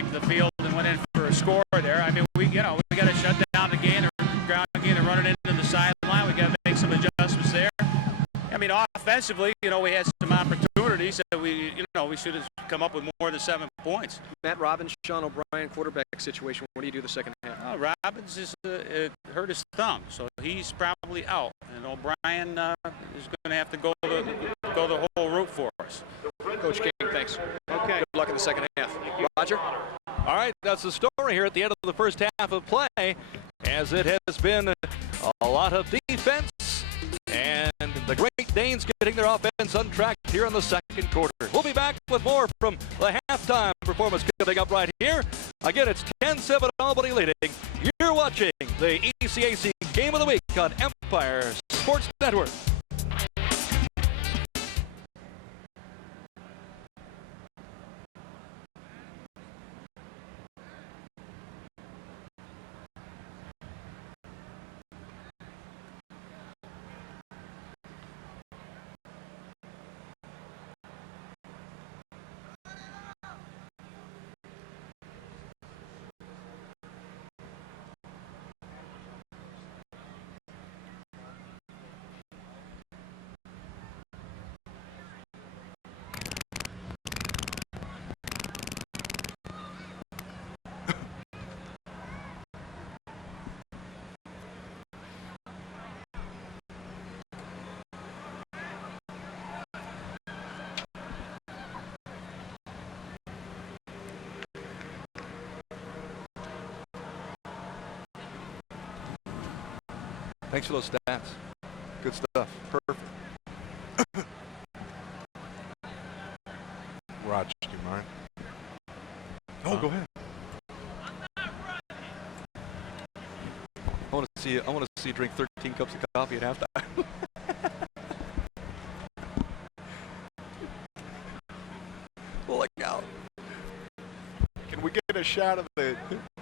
liked the field and went in for a score there. I mean, we got to shut down the game, or ground game, and run it into the sideline. We got to make some adjustments there. I mean, offensively, we had some opportunities that we should have come up with more than 7 points. Matt Robbins, Sean O'Brien, quarterback situation. What do you do the second half? Robbins is hurt his thumb, so he's probably out, and O'Brien is going to have to go the whole route for us. Coach King, thanks. Okay. Good luck in the second half. Roger. All right, that's the story here at the end of the first half of play, as it has been a lot of defense, and the Great Danes getting their offense untracked here in the second quarter. We'll be back with more from the halftime performance coming up right here. Again, it's 10-7 Albany leading. You're watching the ECAC Game of the Week on Empire Sports Network. Thanks for those stats. Good stuff. Perfect. Raj, do you mind? Oh, go ahead. I want to see you drink 13 cups of coffee at halftime. Look out. Can we get a shot of the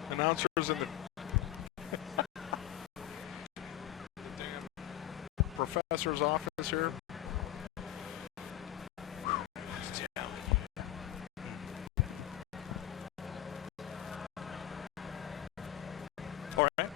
announcers in the professor's office here? All right.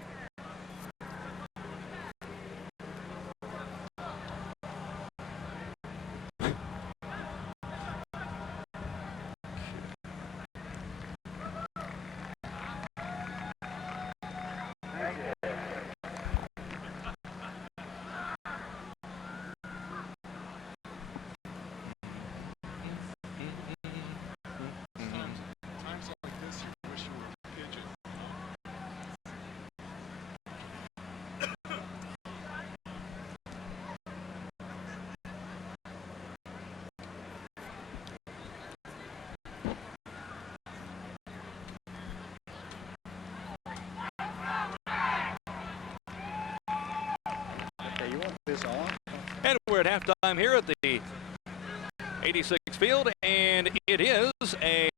And we're at halftime here at the 86 field, and it is a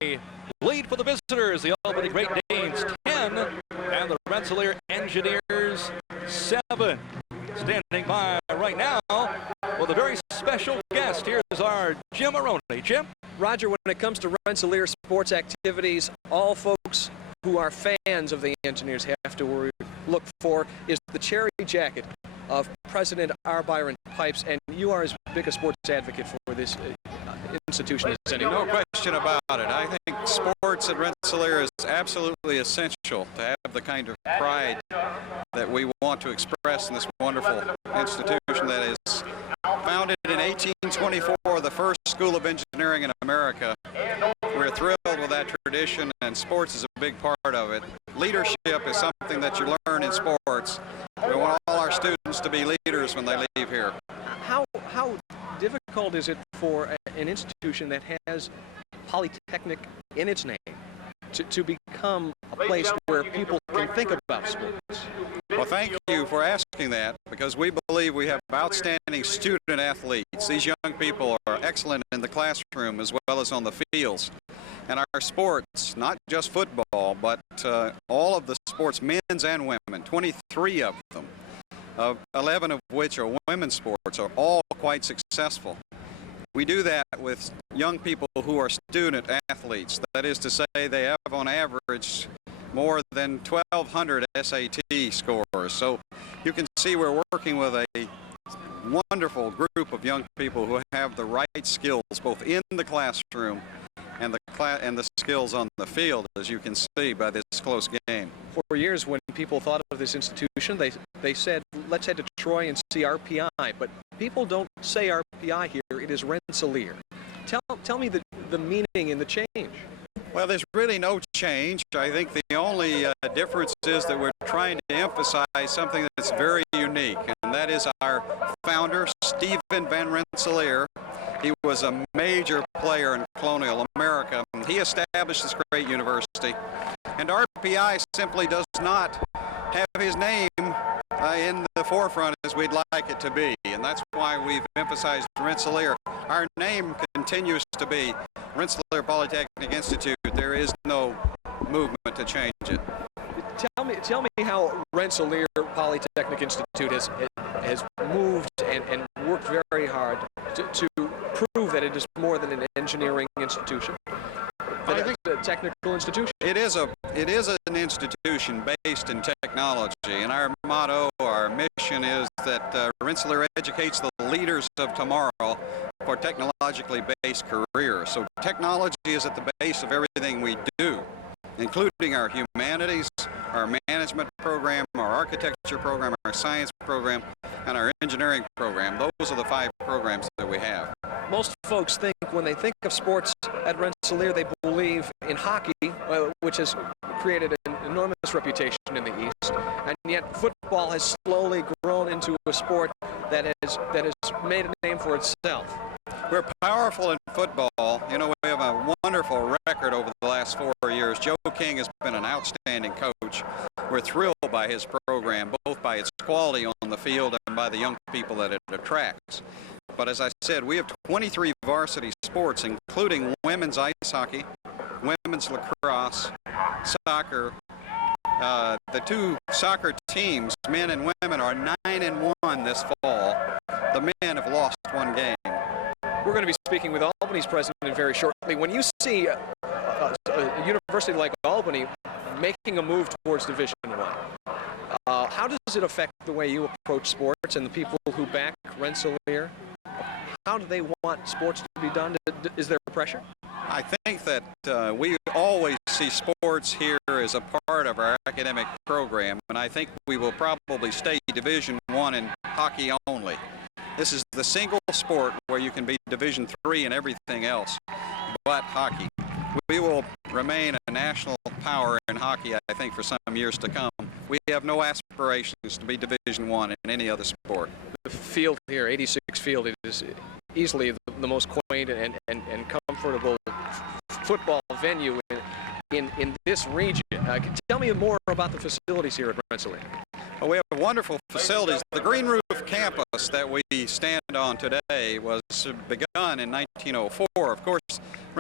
lead for the visitors. The Albany Great Danes 10 and the Rensselaer Engineers 7. Standing by right now with a very special guest. Here's our Jim Maroney. Jim? Roger, when it comes to Rensselaer sports activities, all folks who are fans of the Engineers have to look for is the cherry jacket of President R. Byron Pipes, and you are as big a sports advocate for this institution as anyone. No question about it. I think sports at Rensselaer is absolutely essential to have the kind of pride that we want to express in this wonderful institution that is founded in 1824, the first school of engineering in America. We're thrilled with that tradition, and sports is a big part of it. Leadership is something that you learn in sports. We want all our students to be leaders when they leave here. How difficult is it for an institution that has Polytechnic in its name to become a place where people can think about sports? Well, thank you for asking that, because we believe we have outstanding student athletes. These young people are excellent in the classroom as well as on the fields. And our sports, not just football, but all of the sports, men's and women, 23 of them, 11 of which are women's sports, are all quite successful. We do that with young people who are student athletes. That is to say, they have on average more than 1,200 SAT scores. So you can see we're working with a wonderful group of young people who have the right skills both in the classroom and the skills on the field, as you can see by this close game. For years, when people thought of this institution, they said, let's head to Troy and see RPI. But people don't say RPI here. It is Rensselaer. Tell me the meaning and the change. Well, there's really no change. I think the only difference is that we're trying to emphasize something that's very unique, and that is our founder, Stephen Van Rensselaer. He was a major player in colonial America. He established this great university, and RPI simply does not have his name in the forefront as we'd like it to be, and that's why we've emphasized Rensselaer. Our name continues to be Rensselaer Polytechnic Institute. There is no movement to change it. Tell me how Rensselaer Polytechnic Institute has moved and worked very hard to prove that it is more than an engineering institution. I think it's a technical institution. It is an institution based in technology, and our motto, our mission is that Rensselaer educates the leaders of tomorrow for technologically based careers. So technology is at the base of everything we do, including our humanities, our management program, our architecture program, our science program, and our engineering program. Those are the 5 programs that we have. Most folks think, when they think of sports at Rensselaer, they believe in hockey, which has created an enormous reputation in the East, and yet football has slowly grown into a sport that has made a name for itself. We're powerful in football. You know, we have a wonderful record over the last 4 years. Joe King has been an outstanding coach. We're thrilled by his program, both by its quality on the field and by the young people that it attracts. But as I said, we have 23 varsity sports, including women's ice hockey, women's lacrosse, soccer. The 2 soccer teams, men and women, are 9-1 this fall. The men have lost 1 game. We're going to be speaking with Albany's president very shortly. When you see a university like Albany making a move towards Division I, how does it affect the way you approach sports and the people who back Rensselaer? How do they want sports to be done? Is there pressure? I think that we always see sports here as a part of our academic program, and I think we will probably stay Division I in hockey only. This is the single sport where you can be Division III and everything else but hockey. We will remain a national power in hockey, I think, for some years to come. We have no aspirations to be Division I in any other sport. The field here, 86 Field, it is easily the most quaint and comfortable football venue in this region. Tell me more about the facilities here at Rensselaer. Well, we have wonderful facilities. The green roof campus that we stand on today was begun in 1904. Of course,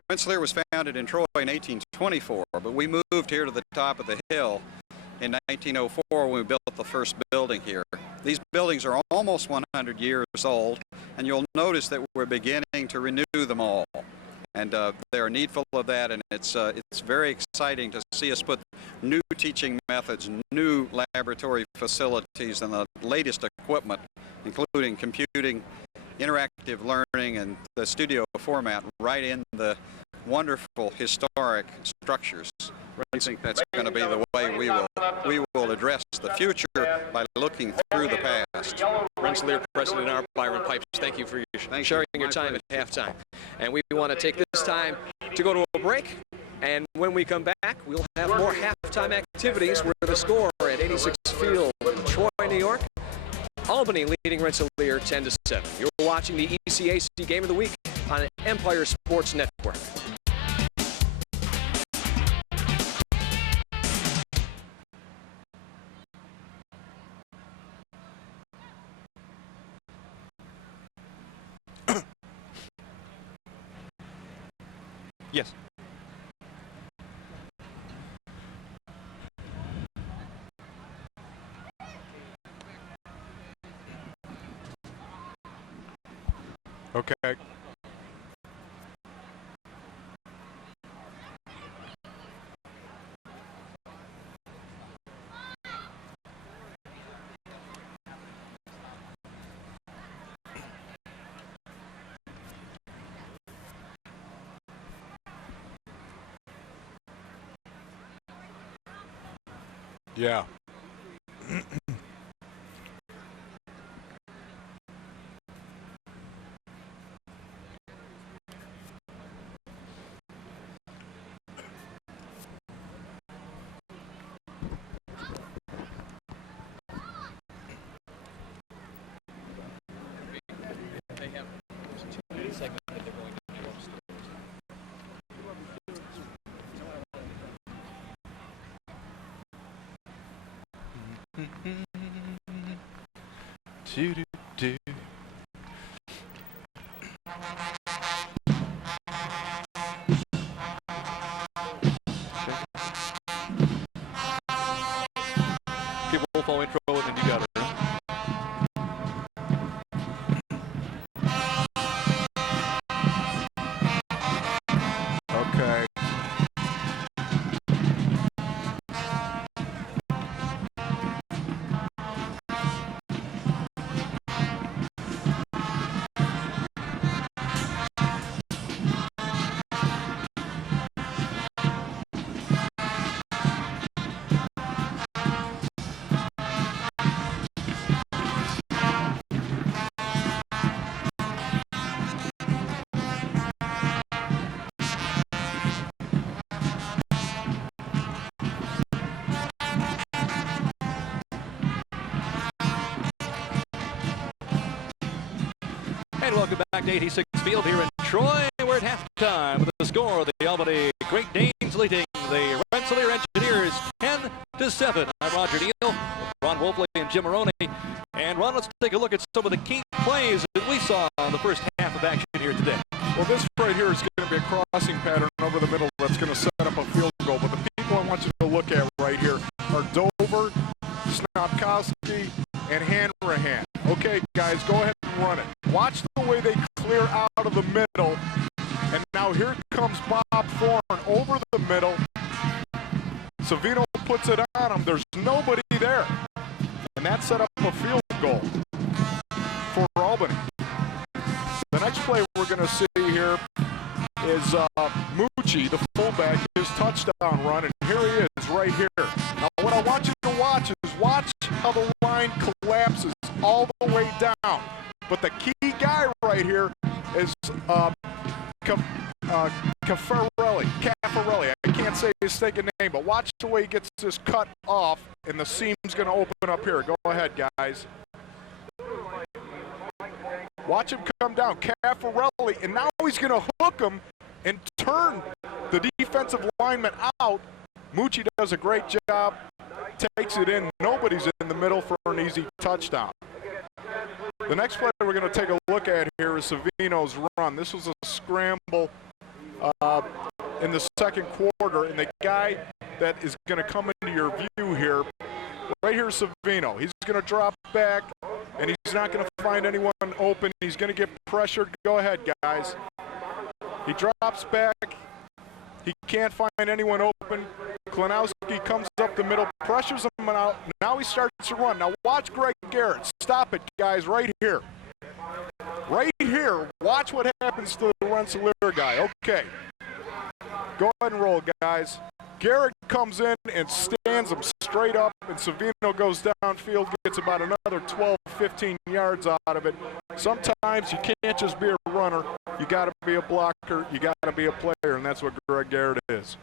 Rensselaer was founded in Troy in 1824, but we moved here to the top of the hill in 1904 when we built the first building here. These buildings are almost 100 years old, and you'll notice that we're beginning to renew them all. And they're needful of that, and it's very exciting to see us put new teaching methods, new laboratory facilities, and the latest equipment, including computing, interactive learning, and the studio format right in the wonderful historic structures. I think that's going to be the way we will address the future, by looking through the past. Rensselaer President R. Byron Pipes, thank you for sharing your time at halftime. And we want to take this time to go to a break, and when we come back, we'll have more halftime activities. We're the score at 86 Field in Troy, New York. Albany leading Rensselaer 10-7. You're watching the ECAC Game of the Week on Empire Sports Network. Yes. Okay. Yeah. They have two segments that they're going to do upstairs. Do-do-do. Give Wolf intro and then you got her. Okay. And welcome back to 86 Field here in Troy. We're at halftime with the score of the Albany Great Danes leading the Rensselaer Engineers 10-7. I'm Roger Neal, Ron Wolfley and Jim Maroney. And Ron, let's take a look at some of the key plays that we saw in the first half of action here today. Well, this right here is going to be a crossing pattern over the middle that's going to set up a field goal. But the people I want you to look at right here are Dover, Snopkowski, and Hanrahan. Okay, guys, go ahead and run it. Watch the way they clear out of the middle. And now here comes Bob Thorne over the middle. Savino puts it on him. There's nobody there. And that set up a field goal for Albany. The next play we're going to see here is Mucci, the fullback, his touchdown run. And here he is right here. Now what I want you to watch is watch how the line collapses all the way down. But the key guy right here is Caffarelli. I can't say his second name, but watch the way he gets this cut off, and the seam's going to open up here. Go ahead, guys. Watch him come down, Caffarelli, and now he's going to hook him and turn the defensive lineman out. Mucci does a great job, takes it in. Nobody's in the middle for an easy touchdown. The next play we're going to take a look at here is Savino's run. This was a scramble in the second quarter, and the guy that is going to come into your view here, right here is Savino. He's going to drop back, and he's not going to find anyone open. He's going to get pressured. Go ahead, guys. He drops back. He can't find anyone open. Klanowski comes up the middle, pressures him out. Now he starts to run. Now watch Greg Garrett. Stop it, guys, right here. Right here. Watch what happens to the Rensselaer guy. Okay. Go ahead and roll, guys. Garrett comes in and stands him straight up, and Savino goes downfield, gets about another 12, 15 yards out of it. Sometimes you can't just be a runner. You got to be a blocker. You got to be a player, and that's what Greg Garrett is.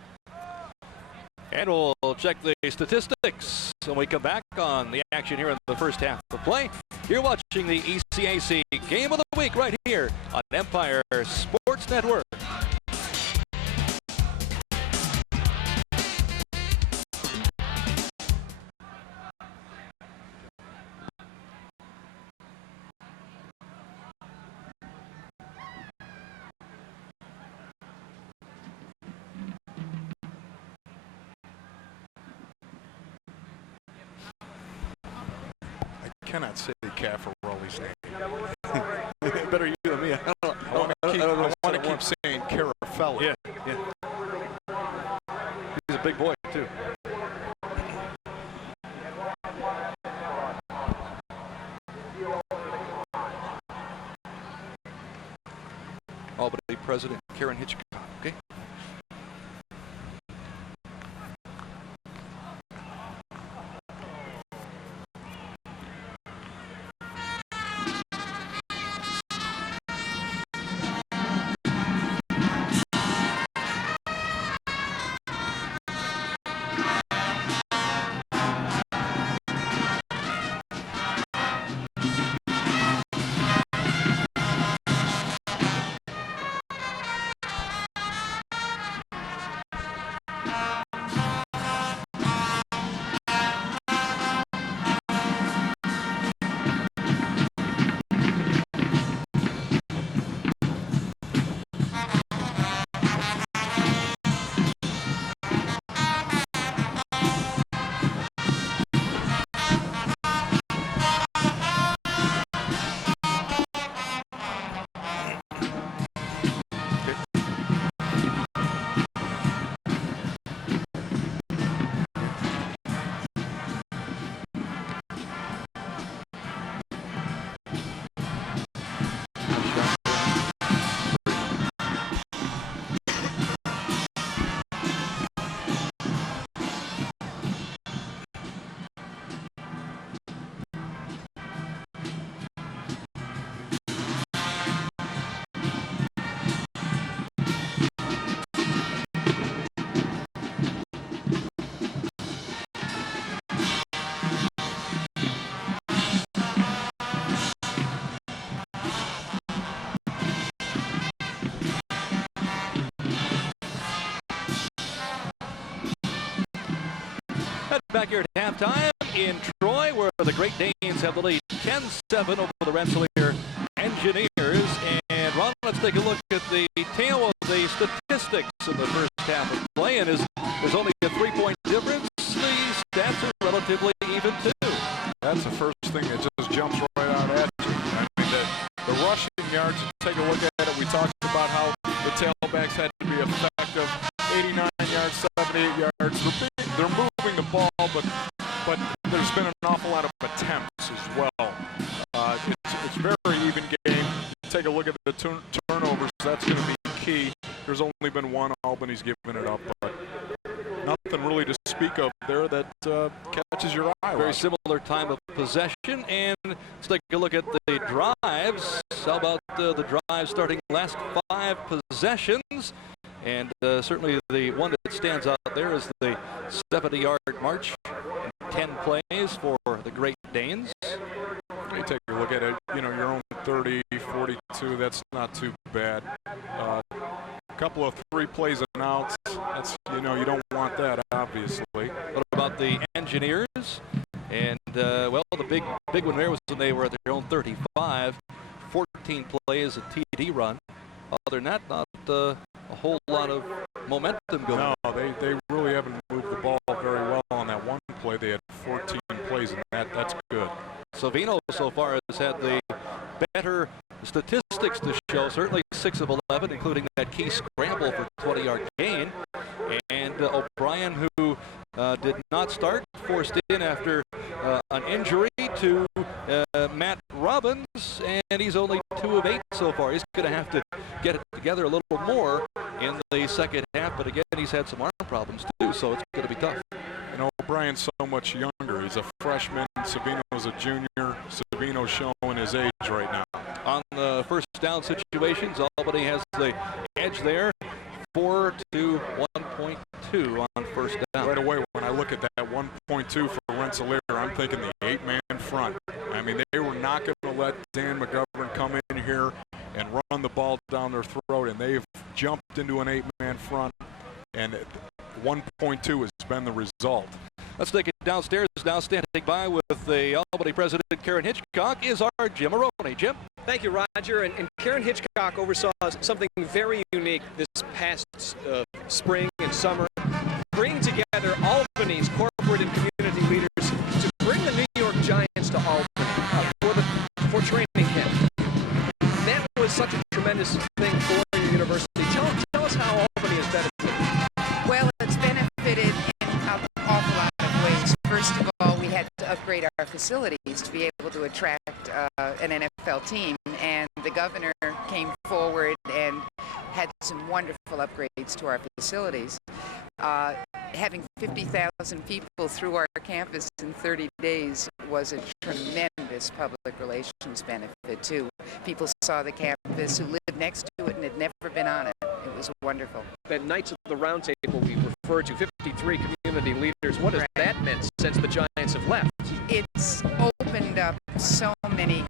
And we'll check the statistics when we come back on the action here in the first half of play. You're watching the ECAC Game of the Week right here on Empire Sports Network. I cannot say Caffarelli's name. Better you than me. I want to keep saying Carafelli. Yeah. He's a big boy, too. Albany President Karen Hitchcock. Okay. back here at halftime in Troy, where the Great Danes have the lead 10-7 over the Rensselaer Engineers. And Ron, let's take a look at the tail of the statistics in the first half of play. And there's only a 3-point difference. The stats are relatively even too. That's the first thing that just jumps right out at you. I mean, the rushing yards, take a look at it. We talked about how the tailbacks had to be effective. 89 yards, 78 yards. They're moving the ball, but there's been an awful lot of attempts as well. It's very even game. Take a look at the turnovers. That's going to be key. There's only been one. Albany's given it up, but nothing really to speak of there that catches your eye. Very similar time of possession. And let's take a look at the drives. How about the drives starting last 5 possessions? And certainly the one that stands out there is the 70-yard march, 10 plays for the Great Danes. You take a look at it, you know, your own 30, 42, that's not too bad. A couple of 3 plays and outs, that's, you know, you don't want that, obviously. What about the Engineers? And, well, the big one there was when they were at their own 35, 14 plays, a TD run. Other than that, not a whole lot of momentum going. No, they really haven't moved the ball very well on that one play. They had 14 plays, and that's good. Savino so far has had the better statistics to show. Certainly 6 of 11, including that key scramble for 20-yard gain. And O'Brien, who did not start, forced in after an injury to Matt Robbins, and he's only 2 of 8 so far. He's going to have to get it together a little more in the second half, but again, he's had some arm problems too, so it's going to be tough. And O'Brien's so much younger. He's a freshman. Savino's a junior. Savino's showing his age right now. On the first down situations, Albany has the edge there, 4 to 1.2 on first down. Right away, when I look at that 1.2 for Rensselaer, I'm thinking the 8-man front. I mean, they were not going to let Dan McGovern come in here and run the ball down their throat, and they've jumped into an 8-man front, and 1.2 has been the result. Let's take it downstairs. Now standing by with the Albany president, Karen Hitchcock, is our Jim Maroney. Jim? Thank you, Roger. And Karen Hitchcock oversaw something very unique this past spring and summer, bringing together Albany's corporate and community leaders to bring the New York Giants to Albany for training camp. That was such a tremendous thing for your university. Tell us how Albany has benefited. Well, it's benefited in an awful lot of ways. First of all, we had to upgrade our facilities to be able to attract an NFL team, and the governor came forward and had some wonderful upgrades to our facilities. Having 50,000 people through our campus in 30 days was a tremendous public relations benefit, too. People saw the campus who lived next to it and had never been on it. It was wonderful. That Knights of the Round Table we referred to, 53 community leaders. What has that meant since the Giants have left? It's opened up so many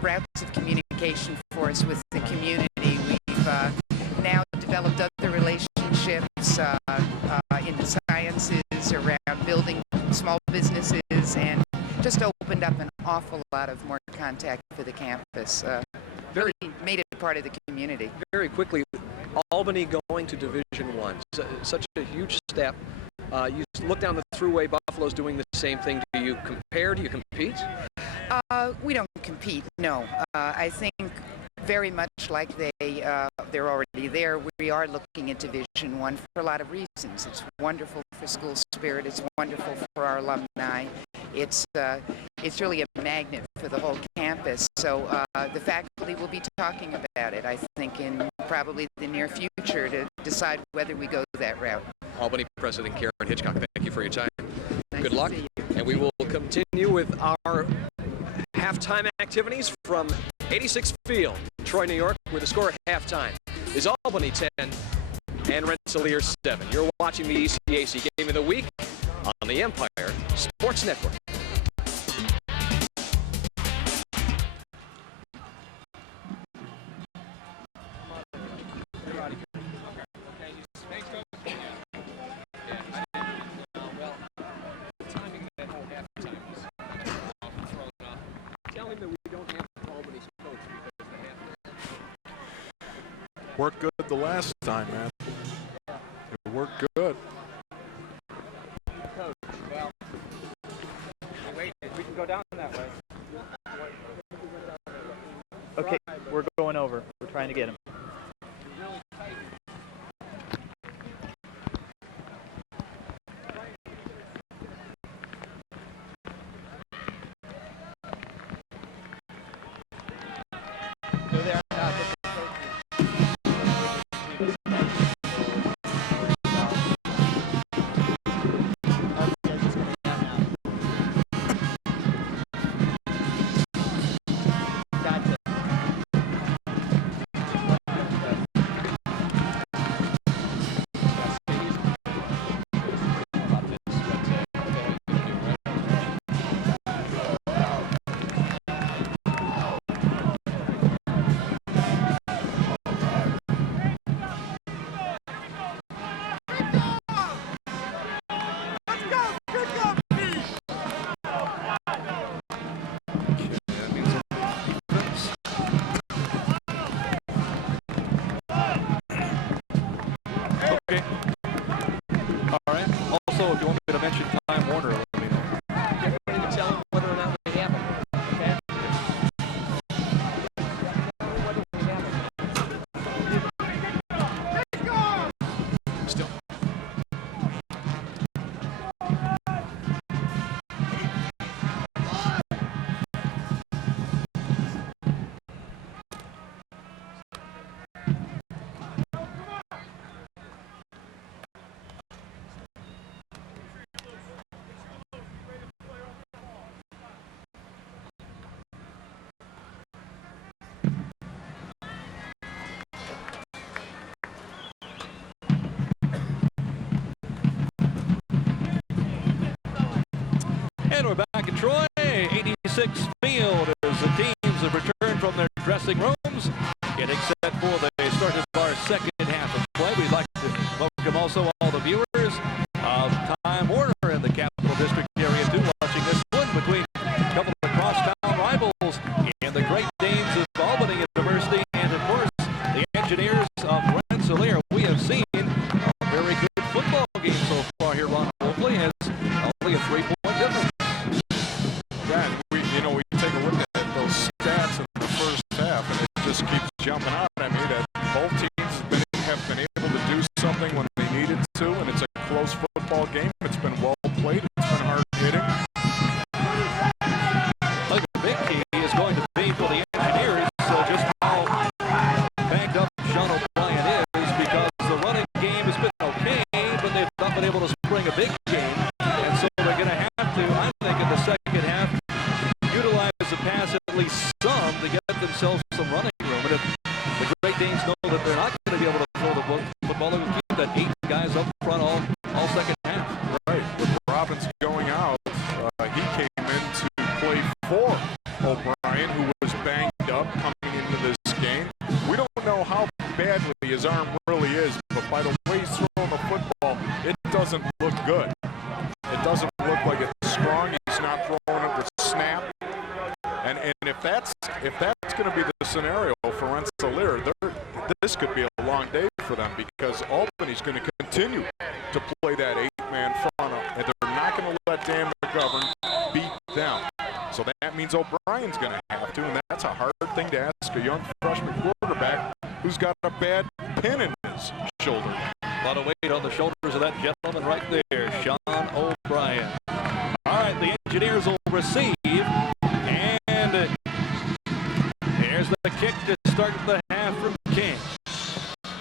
routes of communication for us with the community. We've now developed other relationships in the sciences, around building small businesses, and just opened up an awful lot of more contact for the campus. Really made it part of the community. Very quickly, Albany going to Division I, such a huge step. You look down the thruway, Buffalo's doing the same thing. Do you compare? Do you compete? We don't compete, no. I think very much like they're already there, we are looking at Division I for a lot of reasons. It's wonderful for school spirit. It's wonderful for our alumni. It's really a magnet for the whole campus. So the faculty will be talking about it, I think, in probably the near future to decide whether we go that route. Albany President Karen Hitchcock, thank you for your time. Nice Good luck. to see you. And we will continue with our halftime activities from 86th Field, Troy, New York, where the score at halftime is Albany 10 and Rensselaer 7. You're watching the ECAC Game of the Week on the Empire Sports Network. Worked good the last time, man. It worked good. Wait, we can go down that way. Okay, we're going over. We're trying to get him. Go there. Okay. All right. Also, if you want me to mention Time Warner, let me know. Get ready to tell them whether or not they have them. Okay? Still. And we're back at Troy, 86 field, as the teams have returned from their dressing rooms, getting set for the start of our second half of play. We'd like to welcome also all the viewers of Time Warner in the Capital District area too, watching this one between a couple of crosstown rivals in the Great Danes of Albany University and, of course, the Engineers of Rensselaer. We have seen a very good football game so far here, Ron Wolfley, has only a 3-point difference. Yeah, we take a look at those stats in the first half, and it just keeps jumping out at me that both teams have been able to do something when they needed to, and it's a close football game. It's been well played. It's been hard hitting. I think the big key is going to be for the Engineers just how banged up Sean O'Brien is, because the running game has been okay, but they've not been able to spring a big game, and so they're going to have to, I think, in the second half, utilize the pass at least some to get themselves some running room. And if the Great Danes know that they're not going to be able to throw the football, they will keep that 8 guys up front all second half. Right. With Robbins going out, he came in to play for O'Brien, who was banged up coming into this game. We don't know how badly his arm really is, but by the way he's throwing the football, it doesn't look good. It doesn't look like it's strong. He's not throwing it with snap. And if that's going to be the scenario for Rensselaer, this could be a long day for them, because Albany's going to continue to play that 8-man front, and they're not going to let Dan McGovern beat them. So that means O'Brien's going to have to, and that's a hard thing to ask a young freshman quarterback who's got a bad pin in his shoulder. A lot of weight on the shoulders of that gentleman right there, Sean O'Brien. All right, the Engineers will receive, and here's the kick to start the half from King.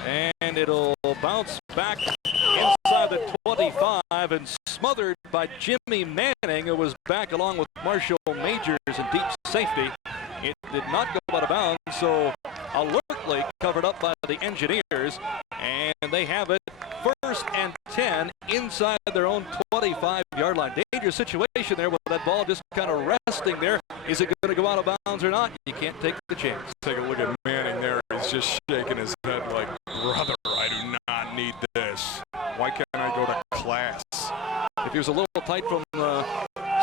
And it'll bounce back inside the 25 and smothered by Jimmy Manning, who was back along with Marshall Majors in deep safety. It did not go out of bounds, so alertly covered up by the Engineers, and they have it 1st and 10 inside their own 25-yard line. Dangerous situation there with that ball just kind of resting there. Is it going to go out of bounds or not? You can't take the chance. Take a look at Manning there. He's just shaking his head like, brother, I do not need this. Why can't I go to class? If he was a little tight from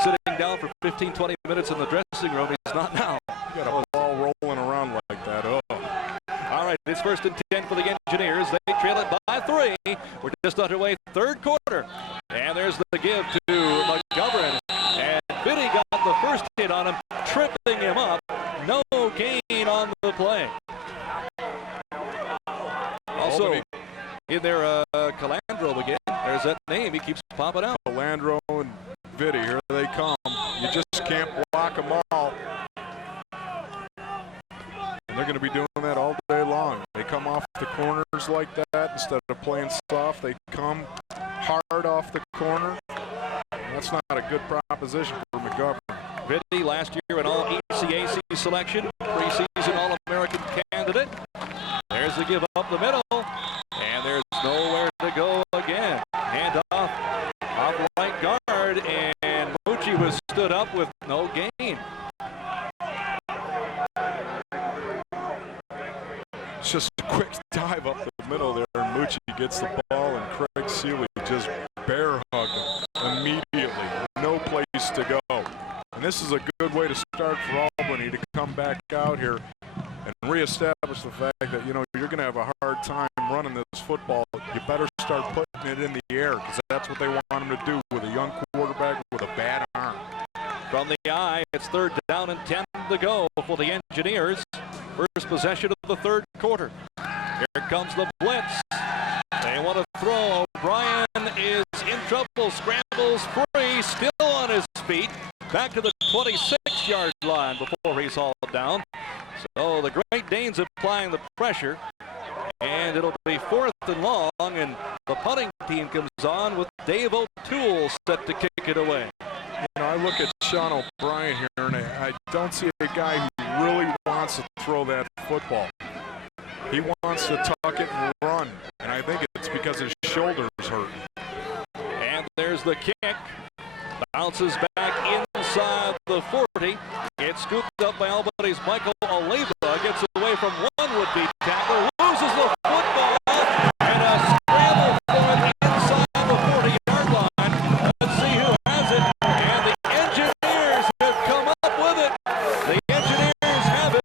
sitting down for 15, 20 minutes in the dressing room, he's not now. You got a ball rolling around like that. Oh. All right, it's 1st and 10 for the Engineers. They trail it by 3. We're just underway, 3rd quarter. And there's the give to McGovern. And Biddy got the first hit on him, tripping him up. No gain on the play. Also, in there, Calandro again. There's that name. He keeps popping out. Calandro and Vitti, here they come. You just can't block them all. And they're going to be doing that all day long. They come off the corners like that. Instead of playing soft, they come hard off the corner. That's not a good proposition for McGovern. Vitti last year an all-ECAC selection, preseason All-American candidate. There's the give up the middle, and there's nowhere to go again. Hand off right guard, and Mucci was stood up with no gain. It's just a quick dive up the middle there, and Mucci gets the ball, and Craig Seeley just bear hugged him immediately. No place to go. And this is a good way to start for Albany to come back out here and reestablish the fact that, you know, you're going to have a hard time running this football. You better start putting it in the air, because that's what they want him to do with a young quarterback with a bad arm. From the eye, it's 3rd down and 10 to go for the Engineers. First possession of the 3rd quarter. Here comes the blitz. They want to throw. O'Brien is in trouble, scrambles free, still on his feet. Back to the 26-yard line before he's hauled down. So the Great Danes applying the pressure. And it'll be 4th and long, and the punting team comes on with Dave O'Toole set to kick it away. You know, I look at Sean O'Brien here, and I don't see a guy who really wants to throw that football. He wants to tuck it and run, and I think it's because his shoulder's hurt. And there's the kick. Bounces back inside the 40. It's scooped up by Albany's Michael Oliva. Gets away from one would-be tackler. Loses the football. And a scramble for it inside the 40-yard line. Let's see who has it. And the Engineers have come up with it. The Engineers have it.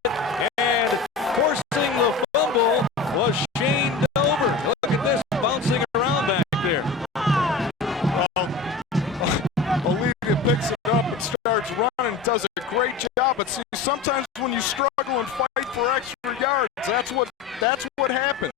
And forcing the fumble was Shane Dover. Look at this, bouncing around back there. Olivia picks it up and starts running, does a great job. But see, sometimes when you struggle and fight for extra yards, that's what happens.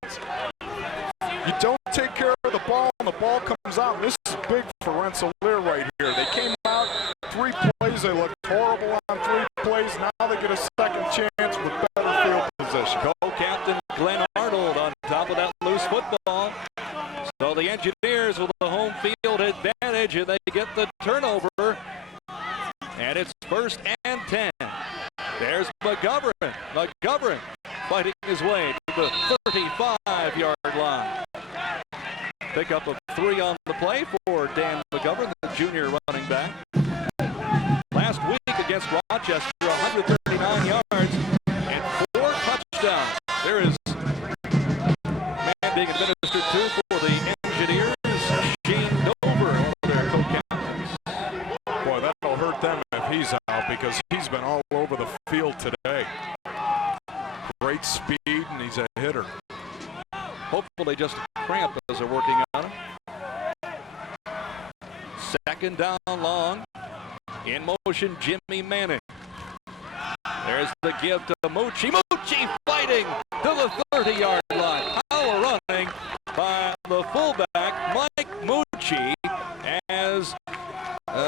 You don't take care of the ball, and the ball comes out. This is big for Rensselaer right here. They came out 3 plays. They looked horrible on 3 plays. Now they get a second chance with better field position. Co-captain Glenn Arnold on top of that loose football. So the Engineers with the home field advantage, and they get the turnover. And it's 1st and 10. There's McGovern. McGovern fighting his way to the 35-yard line. Pickup of 3 on the play for Dan McGovern, the junior running back. Last week against Rochester, 139 yards and 4 touchdowns. There is man being administered to for the Engineers, Shane Dover, one of their co-captains. Boy, that'll hurt them if he's out, because he's been all over the field today. Great speed, and he's a hitter. Hopefully just a cramp as they're working on him. 2nd down long. In motion, Jimmy Manning. There's the give to Mucci. Mucci fighting to the 30-yard line. Power running by the fullback, Mike Mucci, as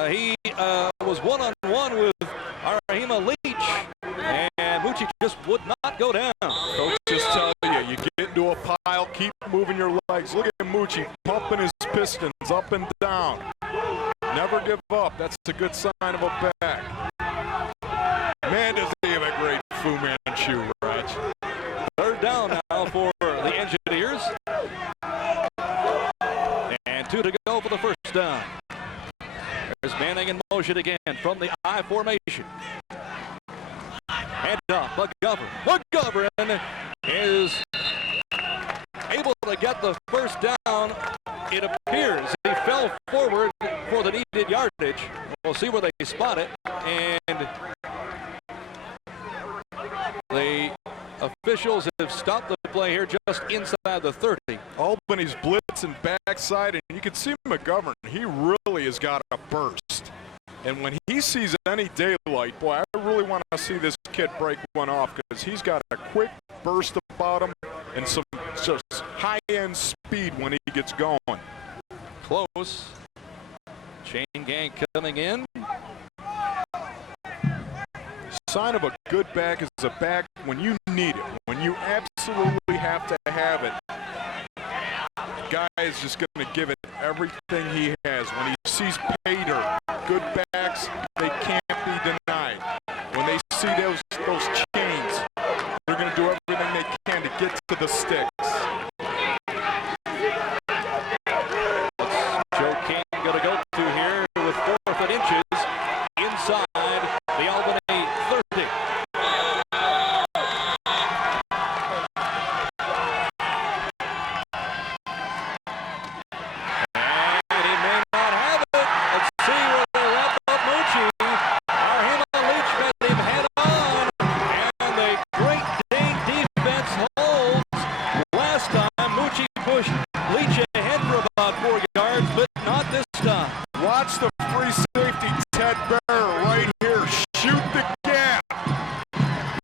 he was one-on-one with Arahima Leach, and Mucci just would not go down. Coaches tell you get into a pile, keep moving your legs. Look at Mucci pumping his pistons up and down. Never give up. That's a good sign of a back. Man, does he have a great Fu Manchu, Raj. 3rd down now for the Engineers. And 2 to go for the 1st down. There's Manning in motion again from the I formation. And McGovern. McGovern is able to get the 1st down. It appears he fell forward for the needed yardage. We'll see where they spot it. And the officials have stopped the play here just inside the 30. Albany's blitz and backside, and you can see McGovern. He really has got a burst. And when he sees any daylight, boy, I really want to see this kid break one off because he's got a quick burst about him and some just high-end speed when he gets going. Close. Chain gang coming in. Sign of a good back is a back when you need it, when you absolutely have to have it. The guy is just going to give it everything he has. When he sees pay dirt, good backs, they can't be denied. When they see those chains, they're going to do everything they can to get to the sticks. Joe King going to go to here with 4th and inches inside the Albany 30. And he may not have it. Let's see where they wrap up Mucci. Arhima Leach met him head on. And the Great Dane defense holds. Last time Mucci pushed Leach ahead for about 4 yards, but not this time. Watch the free safety, Ted Bear, right here. Shoot the gap.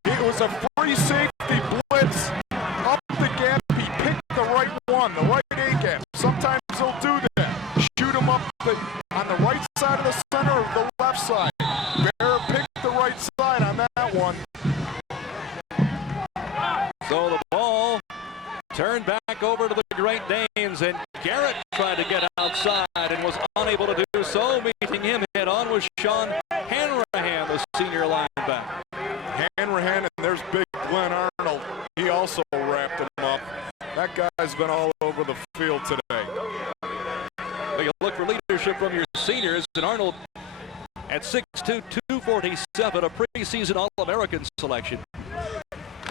It was a free safety blitz. Up the gap, he picked the right one, the right A gap. Sometimes he'll do that. Shoot him up on the right side of the center or the left side. Bear picked the right side on that one. So the ball turned back over to the Great Danes, and Garrett tried to get outside and was unable to do so. Meeting him head on was Sean Hanrahan, the senior linebacker. Hanrahan, and there's big Glenn Arnold. He also wrapped him up. That guy's been all over the field today. You look for leadership from your seniors, and Arnold at 6'2", 247, a preseason All-American selection.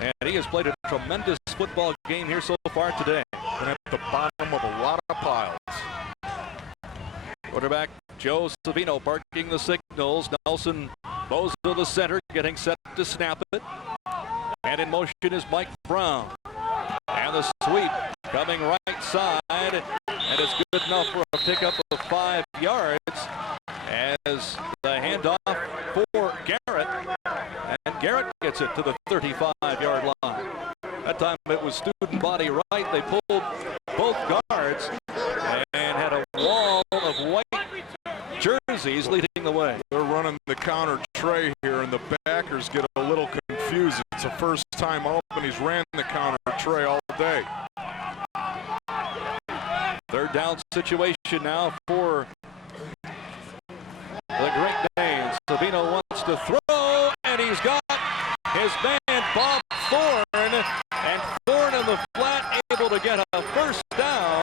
And he has played a tremendous football game here so far today. And at the bottom of a lot of piles. Quarterback Joe Savino barking the signals. Nelson Bozo to the center, getting set to snap it. And in motion is Mike Brown. And the sweep coming right side. And it's good enough for a pickup of 5 yards as the handoff for Garrett. And Garrett gets it to the 35-yard line. That time it was student body right. They pulled both guards and had a wall of white jerseys leading the way. They're running the counter tray here, and the backers get a little confused. It's the first time Albany's ran the counter tray all day. Third down situation now for the Great Danes. Savino wants to throw, and he's got his man Bob Thorne, and Thorne in the flat able to get a first down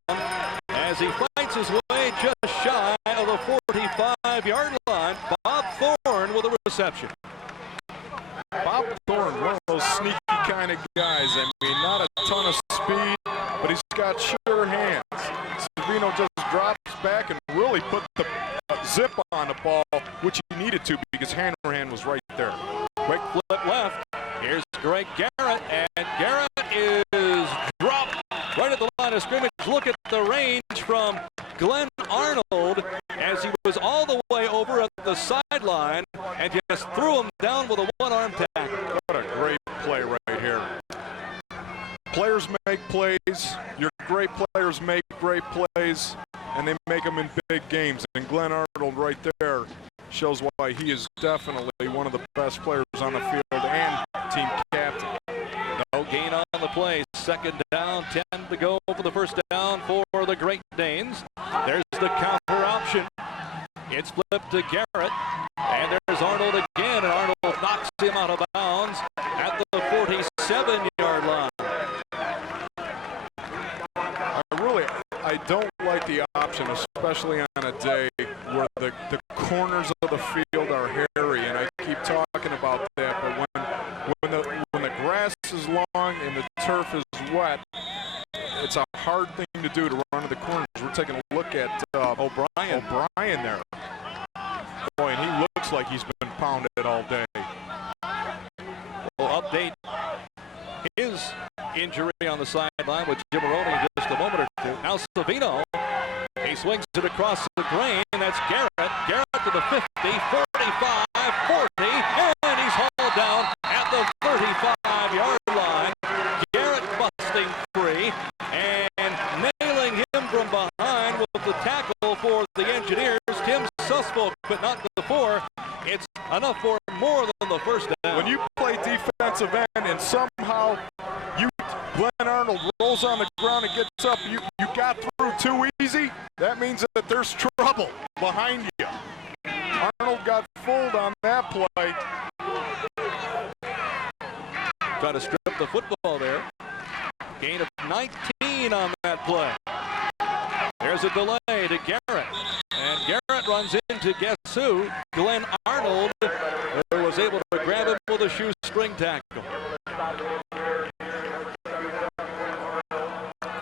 as he fights his way just shy of the 45-yard line. Bob Thorne with a reception. Bob Thorne, one of those sneaky kind of guys. I mean, not a ton of speed, but he's got sure hands. Savino just drops back and really put the zip on the ball, which he needed to because Hanrahan was right there. Quick flip left. Here's Greg Garrett, and Garrett is dropped right at the line of scrimmage. Look at the range from Glenn Arnold as he was all the way over at the sideline and just threw him down with a one-arm tackle. What a great play right here. Players make plays. Your great players make great plays, and they make them in big games. And Glenn Arnold right there shows why he is definitely one of the best players on the field and team captain. No gain on the play. Second down, 10 to go for the first down for the Great Danes. There's the counter option. It's flipped to Garrett, and there's Arnold again, and Arnold knocks him out of bounds at the 47-yard line. I don't like the option, especially on a day where the corners of the field are hairy, and I keep talking about that, but when the grass is long and the turf is wet, it's a hard thing to do to run to the corners. We're taking a look at O'Brien there. Boy, and he looks like he's been pounded all day. We'll update his injury on the sideline with Jim Maroney in just a moment or two. Now Savino, he swings it across the grain. That's Garrett. Garrett to the 50, 45, 40, and he's hauled down at the 35-yard line. Garrett busting free and nailing him from behind with the tackle for the Engineers. Tim Susfolk, but not before. It's enough for more than the first down. When you play defensive end and somehow Glenn Arnold rolls on the ground and gets up, you got through too easy, that means that there's trouble behind you. Arnold got fooled on that play. Trying to strip the football there. Gain of 19 on that play. There's a delay to Garrett. And Garrett runs into guess who? Glenn Arnold, who was able to grab him with a shoestring tackle.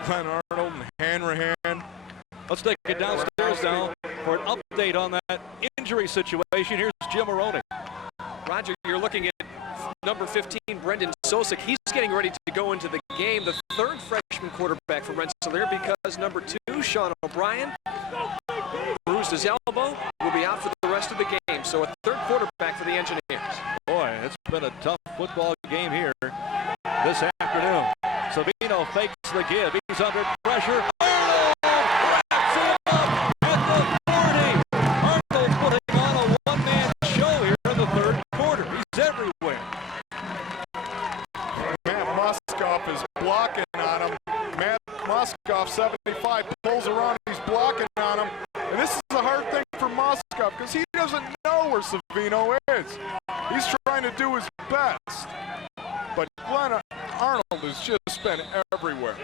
Glenn Arnold and Hanrahan. Let's take it downstairs now for an update on that injury situation. Here's Jim Maroney. Roger, you're looking at number 15, Brendan Sosek. He's getting ready to go into the game, the third freshman quarterback for Rensselaer, because number 2, Sean O'Brien, bruised his elbow, will be out for the rest of the game. So a third quarterback for the Engineers. Boy, it's been a tough football game here this afternoon. Savino fakes the give. He's under pressure. Arnold wraps him up at the 40. Arnold putting on a one-man show here in the third quarter. He's everywhere. Matt Muskoff is blocking on him. Matt Muskoff, 75, pulls around. He's blocking on him. And this is a hard thing for Muskoff because he doesn't know where Savino is. He's trying to do his best. But Glenn Arnold has just been everywhere.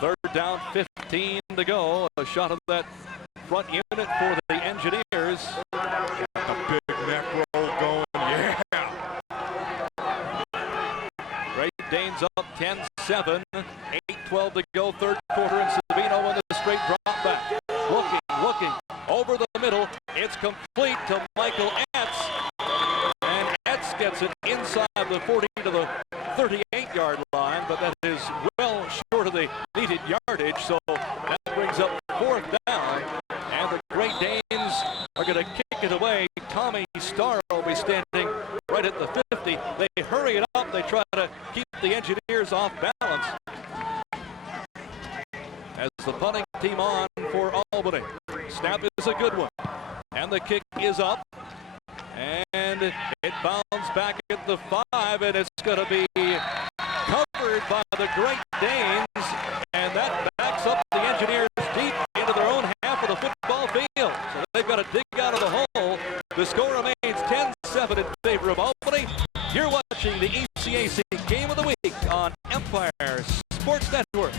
Third down, 15 to go. A shot of that front unit for the Engineers. A big neck roll going, yeah. Great Danes up 10-7. 8-12 to go, third quarter, and Savino with a straight drop back. Looking over the middle. It's complete to Michael Etz. And Etz gets it inside the 40 to the 38-yard line, but that is well short of the needed yardage, so that brings up fourth down, and the Great Danes are going to kick it away. Tommy Starr will be standing right at the 50. They hurry it up. They try to keep the Engineers off balance. As the punting team on for Albany. Snap is a good one, and the kick is up. And it bounds back at the 5, and it's going to be covered by the Great Danes, and that backs up the Engineers deep into their own half of the football field. So they've got to dig out of the hole. The score remains 10-7 in favor of Albany. You're watching the ECAC Game of the Week on Empire Sports Network.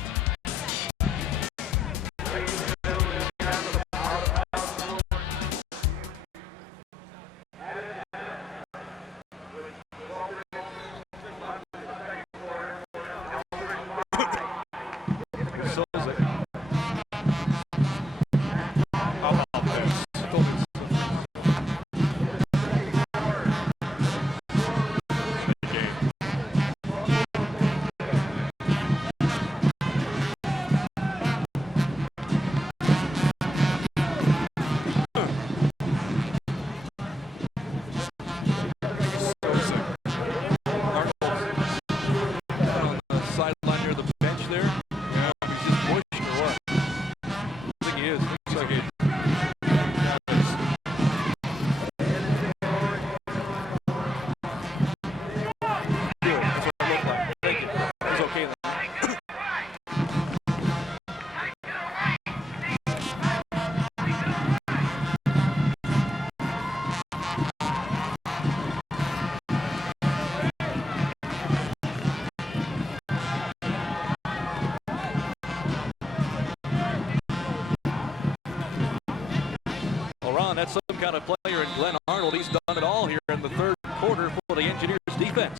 That's some kind of player in Glenn Arnold. He's done it all here in the third quarter for the Engineers defense.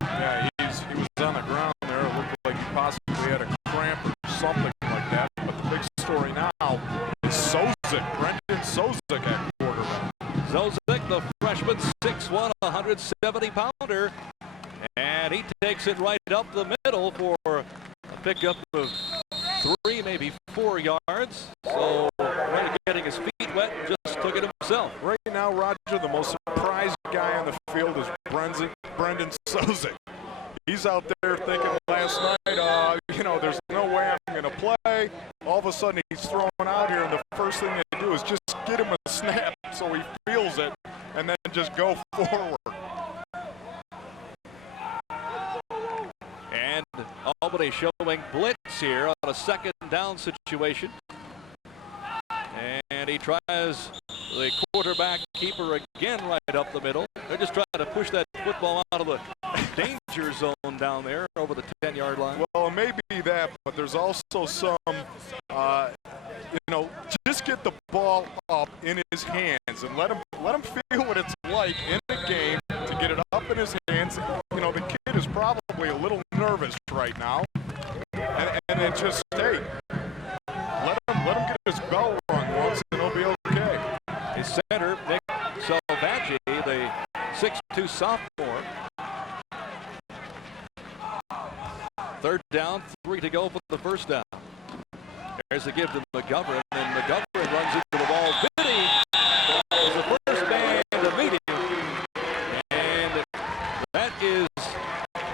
Yeah, he was on the ground there. It looked like he possibly had a cramp or something like that. But the big story now is Sosek, Brendan Sosek at quarterback. Sosek, the freshman, 6'1", 170-pounder. And he takes it right up the middle for a pickup of 3, maybe 4 yards. So Ray getting his feet wet, just took it himself. Right now, Roger, the most surprised guy on the field is Brendan Sozik. He's out there thinking last night, there's no way I'm going to play. All of a sudden, he's thrown out here, and the first thing they do is just get him a snap so he feels it, and then just go forward. And Albany showing blitz here on a second down situation. And he tries the quarterback keeper again right up the middle. They're just trying to push that football out of the danger zone down there over the 10-yard line. Well, it may be that, but there's also some, just get the ball up in his hands and let him feel what it's like in the game to get it up in his hands. The kid is probably a little nervous right now, and then just hey, let him get his bell rung once, and he'll be okay. His center, Nick Salvaggi, the 6'2" sophomore. Third down, 3 to go for the first down. There's a give to McGovern, and McGovern runs into the ball. Biddy is the first man to meet him. And that is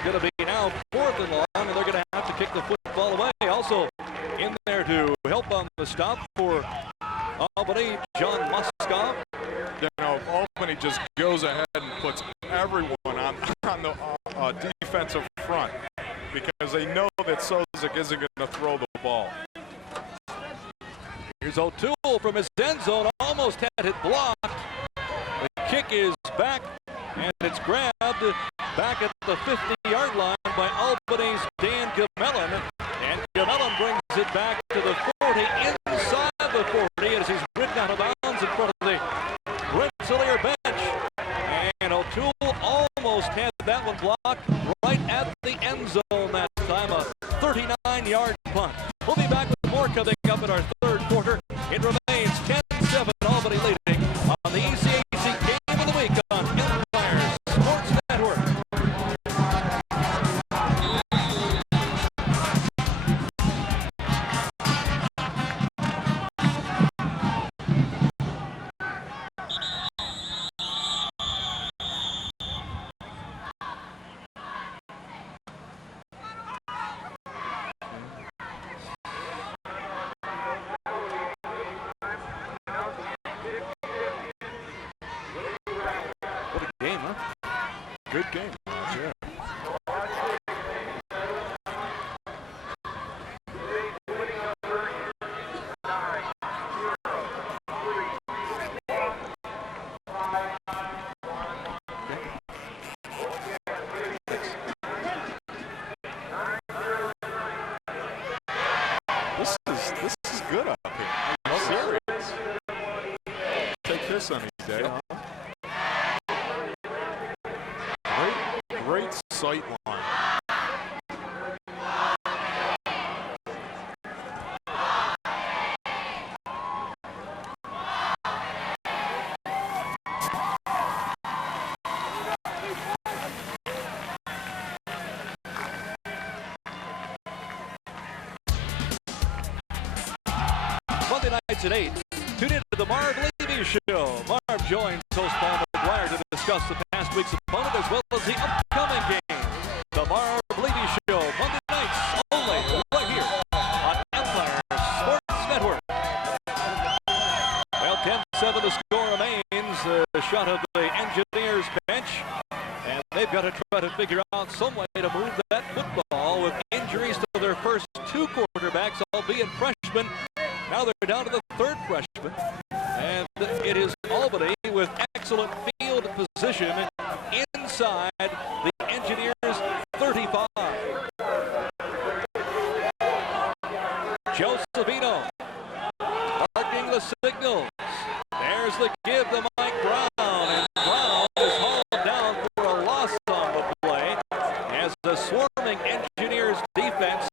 going to be now 4th and long, and they're going to have to kick the football away. Also in there to help on the stop for Albany, John Muskov. Albany just goes ahead and puts everyone on the defensive front because they know that Sozik isn't going to throw the ball. Here's O'Toole from his end zone, almost had it blocked. The kick is back, and it's grabbed back at the 50-yard line by Albany's Dan Gamellan. And Gamellan brings it back to the 40, inside the 40, as he's ridden out of bounds in front of the Rensselaer bench. And O'Toole almost had that one blocked right at the end zone that time, a 39-yard punt. We'll be back with more coming up in our third quarter. It remains 10-7, Albany leading on the ECAC Game of the Week on Empire Sports Network. Good game. Yeah. This is good up here. I'm serious. Take this any day. Great sight line. Monday nights at 8. Tune in to the Marv Levy Show. Marv joins host Paul McGuire to discuss the past week's opponent as well as the upcoming game. The Marv Levy Show, Monday nights only, right here on Empire Sports Network. Well, 10-7 the score remains. The shot of the Engineers bench. And they've got to try to figure out some way to move that football with injuries to their first 2 quarterbacks, albeit freshmen. Now they're down to the 3rd freshman. And it is Albany with excellent field position inside the Engineers 35. Josephino marking the signals. There's the give to Mike Brown, and Brown is hauled down for a loss on the play as the swarming Engineers defense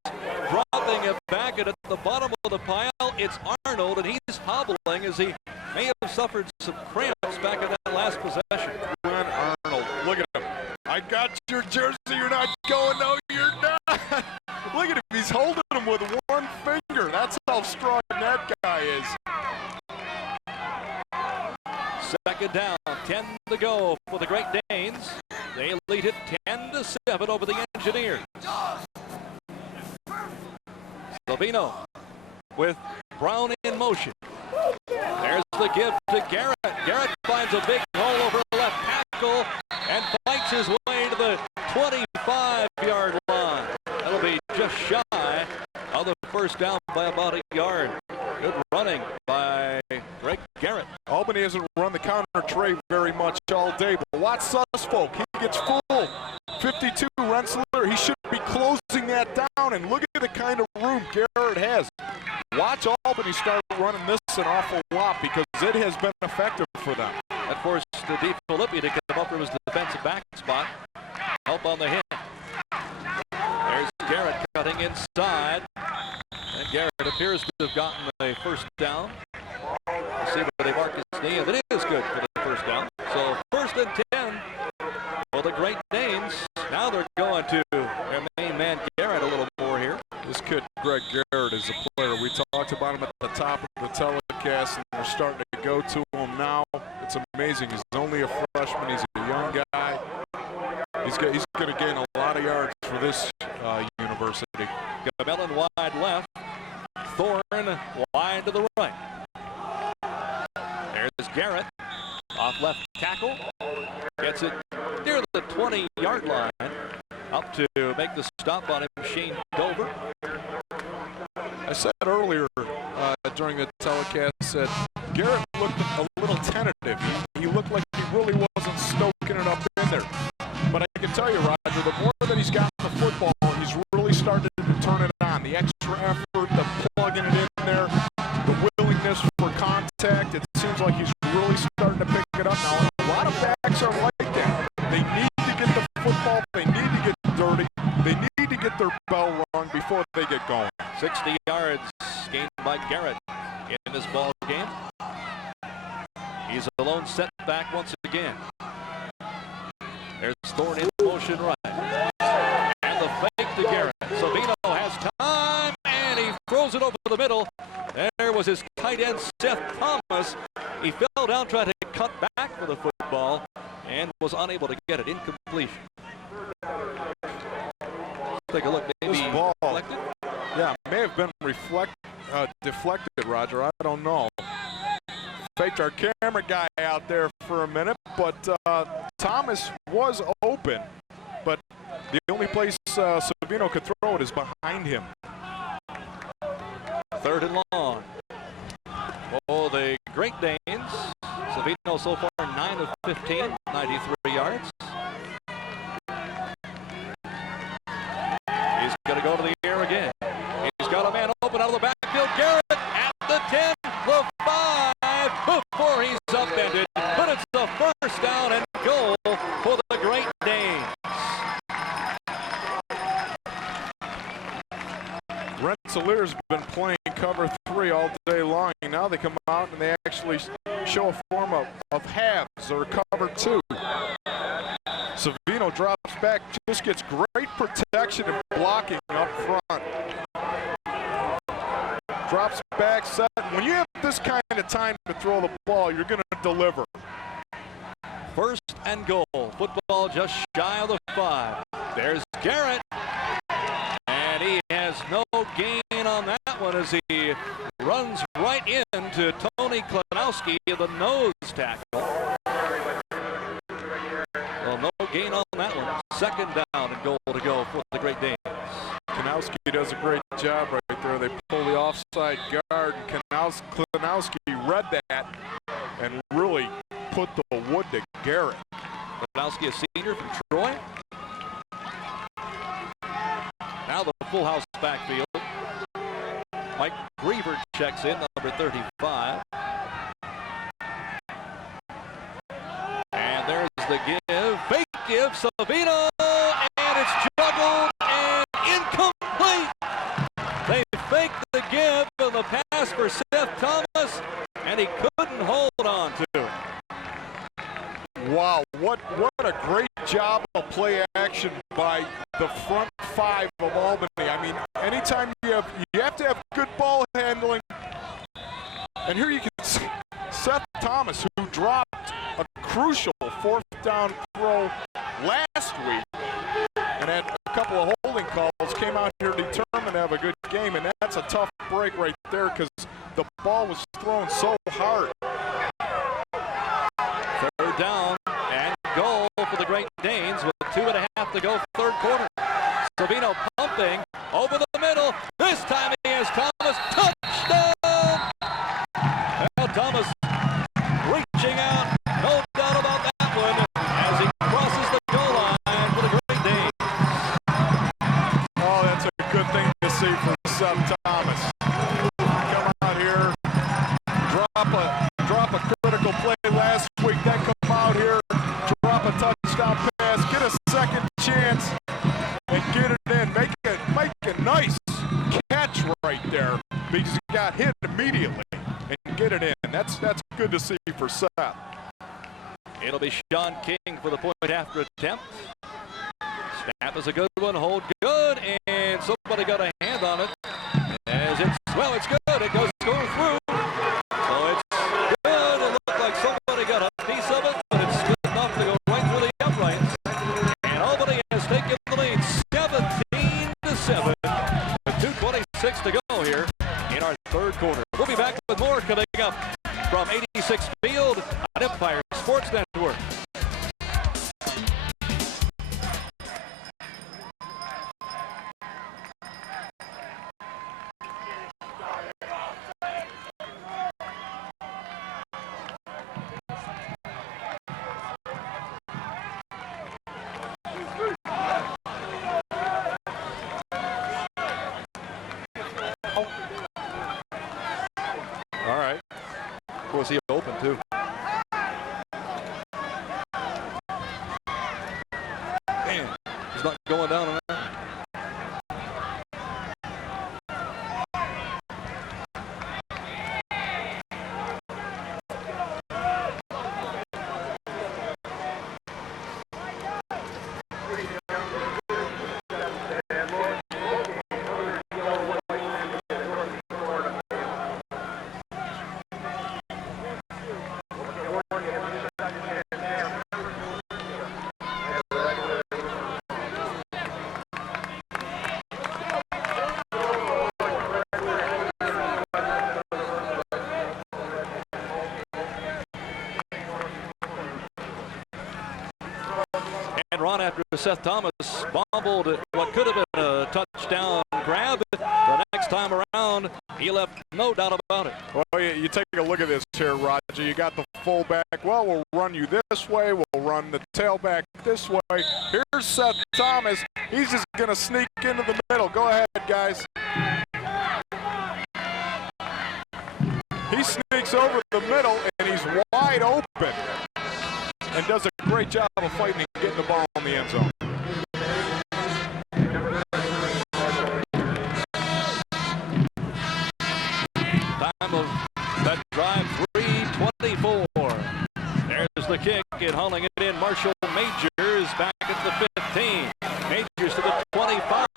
dropping it back at the bottom of the pile. It's Arnold, and he's hobbling as he may have suffered some cramps back in that last possession. Arnold, look at him. I got your jersey, you're not going, no, you're not. Look at him, he's holding him with one finger. That's how strong that guy is. Second down, 10 to go for the Great Danes. They lead it 10-7 over the Engineers. Savino with Brown in motion. There's the give to Garrett. Garrett finds a big hole over the left tackle and fights his way to the 25-yard line. That'll be just shy of the first down by about a yard. Good running by Greg Garrett. Albany hasn't run the counter tray very much all day, but watch Susfolk. He gets full. 52, Rensselaer. He should be closing that down, and look at the kind of room Garrett has. Watch Albany start running this an awful lot because it has been effective for them. That forced the Filippi to come up from his defensive back spot. Help on the hit. There's Garrett cutting inside. And Garrett appears to have gotten the first down. We'll see where they mark his knee, and it is good for the first down. So 1st and 10 for the Great Danes. Now they're going to their main man Garrett a little more here. This kid, Greg Garrett, is a player. We talked about him at the top of the telecast, and we're starting to go to him now. It's amazing. He's only a freshman. He's a young guy. He's going to gain a lot of yards for this university. Mellon wide left. Thorne wide to the right. There's Garrett off left tackle. Gets it near the 20-yard line. Up to make the stop on him, Shane Dover. I said earlier during the telecast that Garrett looked a little tentative. He looked like he really wasn't stoking it up in there. But I can tell you, Roger, the more that he's gotten the football, he's really started to turn it on. The extra effort, the plugging it in there, the willingness for contact. It seems like he's really starting to pick it up now. A lot of backs are like that. They need to get the football. They need to get dirty. They need to get their bell rung before they get going. 60 yards gained by Garrett in this ball game. He's a lone setback once again. There's Thorne in motion right. And the fake to Garrett. Savino has time, and he throws it over the middle. There was his tight end, Seth Thomas. He fell down trying to cut back for the football and was unable to get it. Incompletion. Take a look. Maybe This ball, deflected? yeah, may have been deflected, Roger. I don't know. Faked our camera guy out there for a minute, but Thomas was open. But the only place Savino could throw it is behind him. 3rd and long. Oh, the Great Danes. Savino so far 9 of 15, 93 yards. He's going to go to the air again. He's got a man open out of the backfield. Garrett at the 10, the 5, before he's upended. But it's the first down and goal for the Great Danes. Rensselaer's been playing cover 3 all day long. Now they come out and they actually show a form of halves or cover 2. Savino drops back, just gets great protection and blocking up front. Drops back, set. When you have this kind of time to throw the ball, you're going to deliver. 1st and goal. Football just shy of the 5. There's Garrett. And he has no gain on that one as he runs right into Tony Klanowski, the nose tackle. Well, no gain on that one. 2nd down and goal to go for the Great Danes. Klanowski does a great job right there. They pull the offside guard, and Klanowski read that and really put the wood to Garrett. Klanowski, a senior from Troy. Now the full house backfield. Mike Griever checks in, number 35. And there's the give. Fake give, Savino, and it's juggled and incomplete. They faked the give and the pass for Seth Thomas, and he couldn't hold on to it. Wow, what a great job of play action by the front five of Albany. I mean, anytime you have to have good ball handling. And here you can see Seth Thomas, who dropped a crucial fourth down throw last week and had a couple of holding calls, came out here determined to have a good game, and that's a tough break right there because the ball was thrown so hard. Third down and goal for the Great Danes with 2.5 to go, third quarter. Savino pumping over the middle. This time he has Thomas. Touchdown! Well, Thomas reaching out. No doubt about that one as he crosses the goal line for the Great Danes. Oh, that's a good thing to see for Seth Thomas. Come out here, drop a critical play last week, then come out here, drop a touchdown pass, get a second chance, and get it in. Make a nice catch right there because he got hit immediately and get it in. That's good to see for Seth. It'll be Sean King for the point after attempt. Snap is a good one, hold good, and somebody got a hand on it. As it's good, it goes through. So it's good, it looked like somebody got a piece of it, but it's good enough to go right through the uprights. And Albany has taken the lead 17-7 with 2:26 to go here in our third quarter. We'll be back with more coming up from 86 Field on Empire Sports Network. All right. Was he open too? Man, he's not going down on that. Run after Seth Thomas bobbled at what could have been a touchdown grab. The next time around, he left no doubt about it. Well, you take a look at this here, Roger. You got the fullback. Well, we'll run you this way. We'll run the tailback this way. Here's Seth Thomas. He's just going to sneak into the middle. Go ahead, guys. He sneaks over the middle, and he's wide open. And does a great job of fighting and getting the ball in the end zone. Time of that drive, 3:24. There's the kick and hauling it in. Marshall Majors back at the 15. Majors to the 25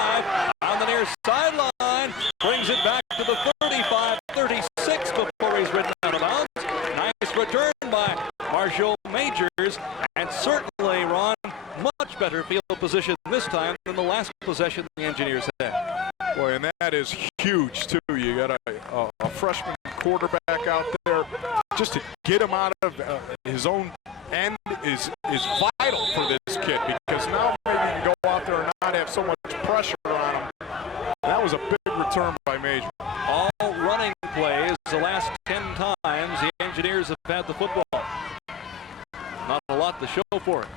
on the near sideline. Brings it back to the 35-36 before he's ridden out of bounds. Nice return by Marshall Majors, and certainly, Ron, much better field position this time than the last possession the Engineers had. Boy, and that is huge, too. You got a freshman quarterback out there. Just to get him out of his own end is vital for this kid, because now maybe you can go out there and not have so much pressure on him. That was a big return by Major. All running plays the last 10 times the Engineers have had the football. Not a lot to show for it.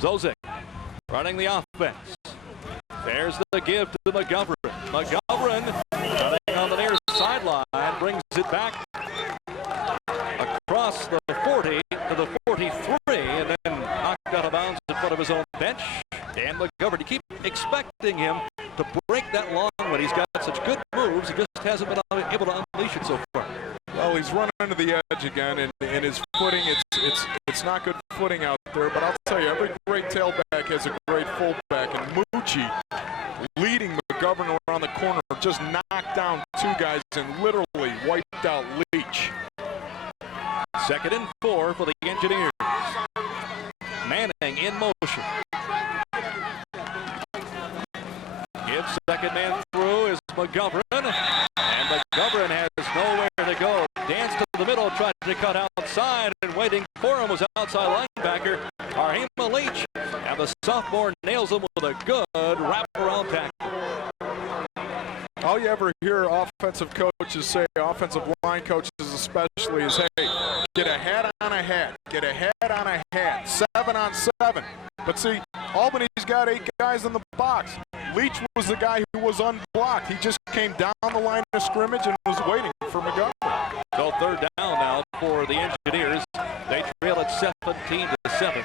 Zozek running the offense. There's the give to McGovern. McGovern running on the near sideline, brings it back across the 40 to the 43, and then knocked out of bounds in front of his own bench. Dan McGovern, you keep expecting him to break that long one. He's got such good moves, he just hasn't been able to unleash it so far. Well, he's running to the edge again, and his footing, it's not good footing out there, but I'll tell you, every great tailback has a great fullback, and Mucci leading McGovern around the corner just knocked down two guys and literally wiped out Leach. 2nd and 4 for the Engineers. Manning in motion. Gives second man through is McGovern, and McGovern has nowhere to go. Danced to the middle, tried to cut outside, and waiting for him was outside linebacker Raheem Leach, and the sophomore nails him with a good wraparound tackle. All you ever hear offensive coaches say, offensive line coaches especially, is, hey, get a hat on a hat, get a hat on a hat, 7 on 7. But see, Albany's got 8 guys in the box. Leach was the guy who was unblocked. He just came down the line of scrimmage and was waiting for McGovern. So 3rd down now for the Engineers. They trail at 17-7.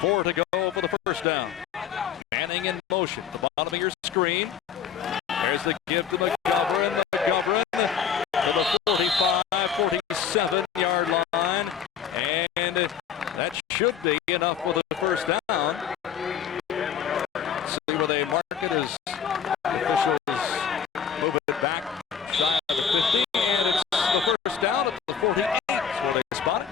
4 to go for the 1st down. Manning in motion. The bottom of your screen. There's the give to McGovern. McGovern to the 45, 47-yard line. And that should be enough for the 1st down. See where they mark it as officials move it back shy of the 50. And it's the 1st down at the 48 where they spot it.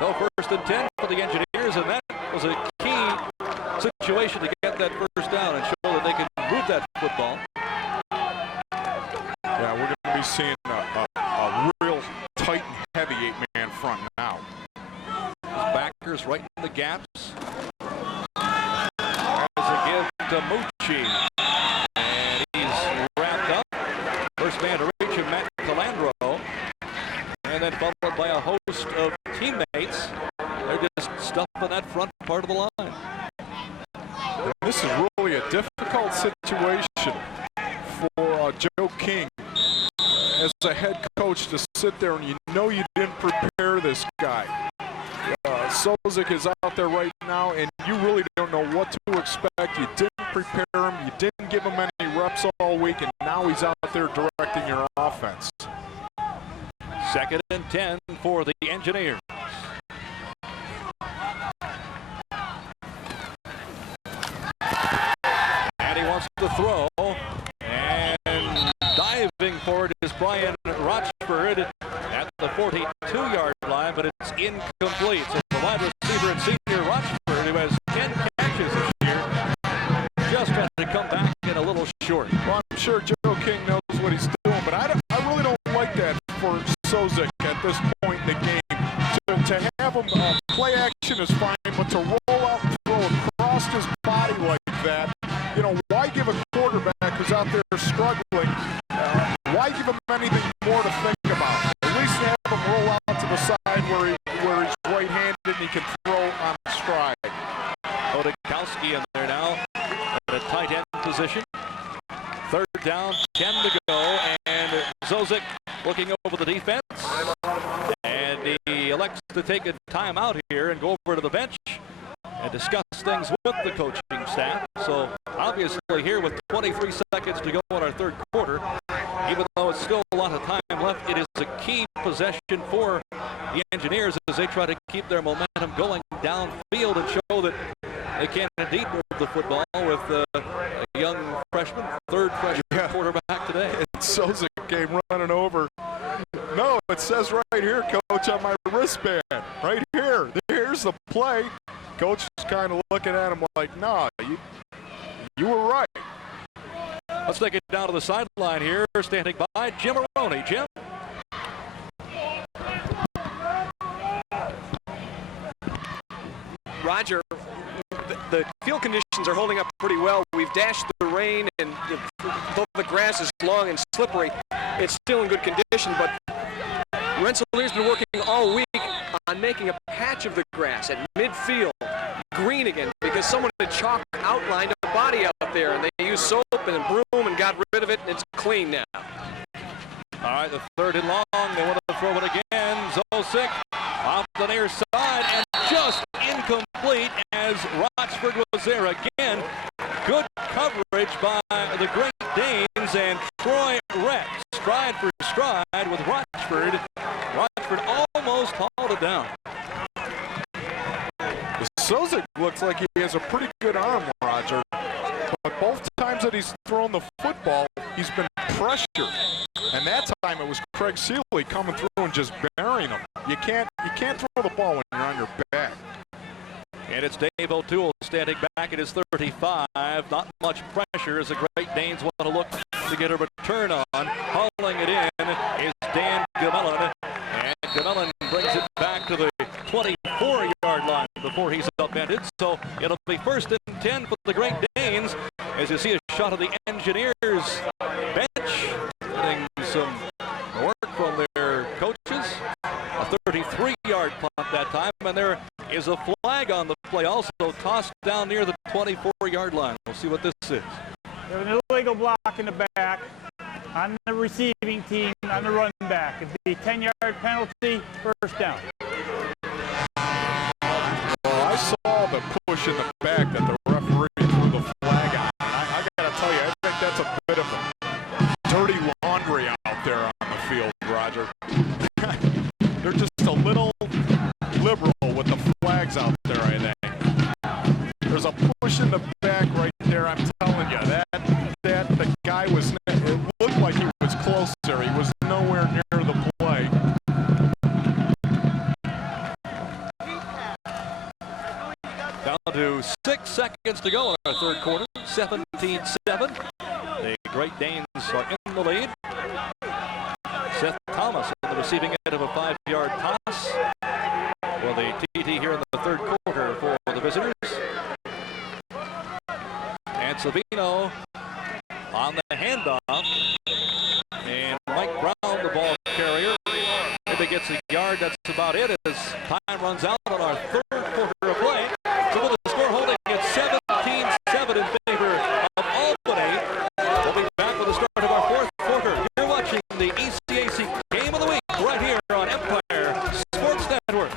No 1st and 10 for the Engineers, and that was a key situation to get that 1st down and show that they can move that football. Yeah, we're going to be seeing a real tight and heavy 8-man front now. His backers right in the gaps. There's a give to Mucci, and he's wrapped up. First man to reach him, Matt Calandro, and then followed by a host of teammates. They're just stuffing that front part of the line. This is really a difficult situation for Joe King as a head coach to sit there and you know you didn't prepare this guy. Sozik is out there right now and you really don't know what to expect. You didn't prepare him, you didn't give him any reps all week, and now he's out there directing your offense. 2nd and 10 for the Engineers. And he wants to throw, and diving for it is Brian Rochford at the 42-yard line, but it's incomplete. So the wide receiver and senior Rochford, who has 10 catches this year, just trying to come back in a little short. Well, I'm sure Joe King knows what he's doing, but I really don't like that for Sozik at this point in the game. To have him play action is fine, but to roll out and throw across his body like that, you know, why give a quarterback who's out there struggling, why give him anything more to think about? At least have him roll out to the side where he's right-handed and he can throw on stride. Odikowski in there now at a tight end position. 3rd down, 10 to go, and Zozik looking over the defense. And he elects to take a timeout here and go over to the bench and discuss things with the coaching staff. So obviously here with 23 seconds to go in our 3rd quarter, even though it's still a lot of time left, it is a key possession for the Engineers as they try to keep their momentum going downfield and show that they can indeed move the football with a young freshman, 3rd freshman quarterback today. And Sozik came running over. No, it says right here, Coach, on my wristband. Right here. Here's the play. Coach is kind of looking at him like, nah, you were right. Let's take it down to the sideline here. Standing by, Jim Maroney. Jim? Roger, the field conditions are holding up pretty well. We've dashed the rain, and though the grass is long and slippery, it's still in good condition, but Rensselaer's been working all week on making a patch of the grass at midfield green again because someone had chalk outlined a body out there, and they used soap and a broom and got rid of it, and it's clean now. All right, the 3rd and long. They want to throw it again. Zolcic off the near side, and just incomplete as Rochford was there again. Good coverage by the Great Danes, and Troy Rett stride for stride with Rochford down. Sozik looks like he has a pretty good arm, Roger. But both times that he's thrown the football, he's been pressured. And that time it was Craig Seeley coming through and just burying him. You can't throw the ball when you're on your back. And it's Dave O'Toole standing back at his 35. Not much pressure as the Great Danes want to look to get a return on. Hauling it in is Dan Gamellan. And Gamellan brings it back to the 24-yard line before he's upended. So it'll be 1st and 10 for the Great Danes as you see a shot of the Engineers bench getting some work from their coaches. A 33-yard punt that time, and there is a flag on the play, also tossed down near the 24-yard line. We'll see what this is. There's an illegal block in the back on the receiving team on the run back. It'd be 10-yard penalty, 1st down. Well, I saw the push in the back that the referee threw the flag on. I got to tell you, I think that's a bit of a dirty laundry out there on the field, Roger. They're just a little liberal with the flags out there, I think. There's a push in the back right there, I'm telling you. That the guy was, it looked like he was closer. He was nowhere near the play. Down to 6 seconds to go in our 3rd quarter, 17-7. The Great Danes are in the lead. Seth Thomas on the receiving end of a 5-yard toss. Well, the TT here in the 3rd quarter for the visitors. And Savino on the handoff. And Mike Brown, the ball carrier. If he gets a yard, that's about it as time runs out on our 3rd quarter of play. So with the score holding at 17-7 in favor of Albany. We'll be back with the start of our 4th quarter. You're watching the ECAC Game of the Week right here on Empire Sports Network.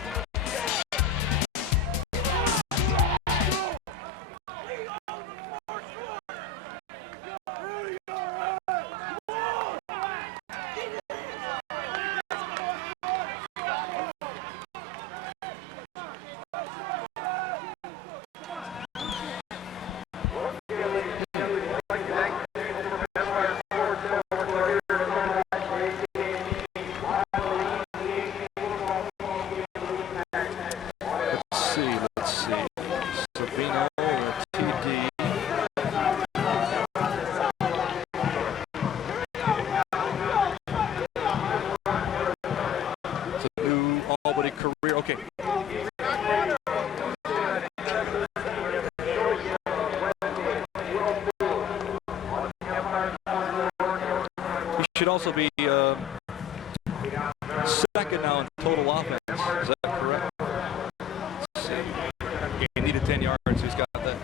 Let's see. Savino, TD. It's a new Albany career. Okay. He should also be 2nd now in total offense. Is that correct? Let's see. He needed 10 yards. He's got that.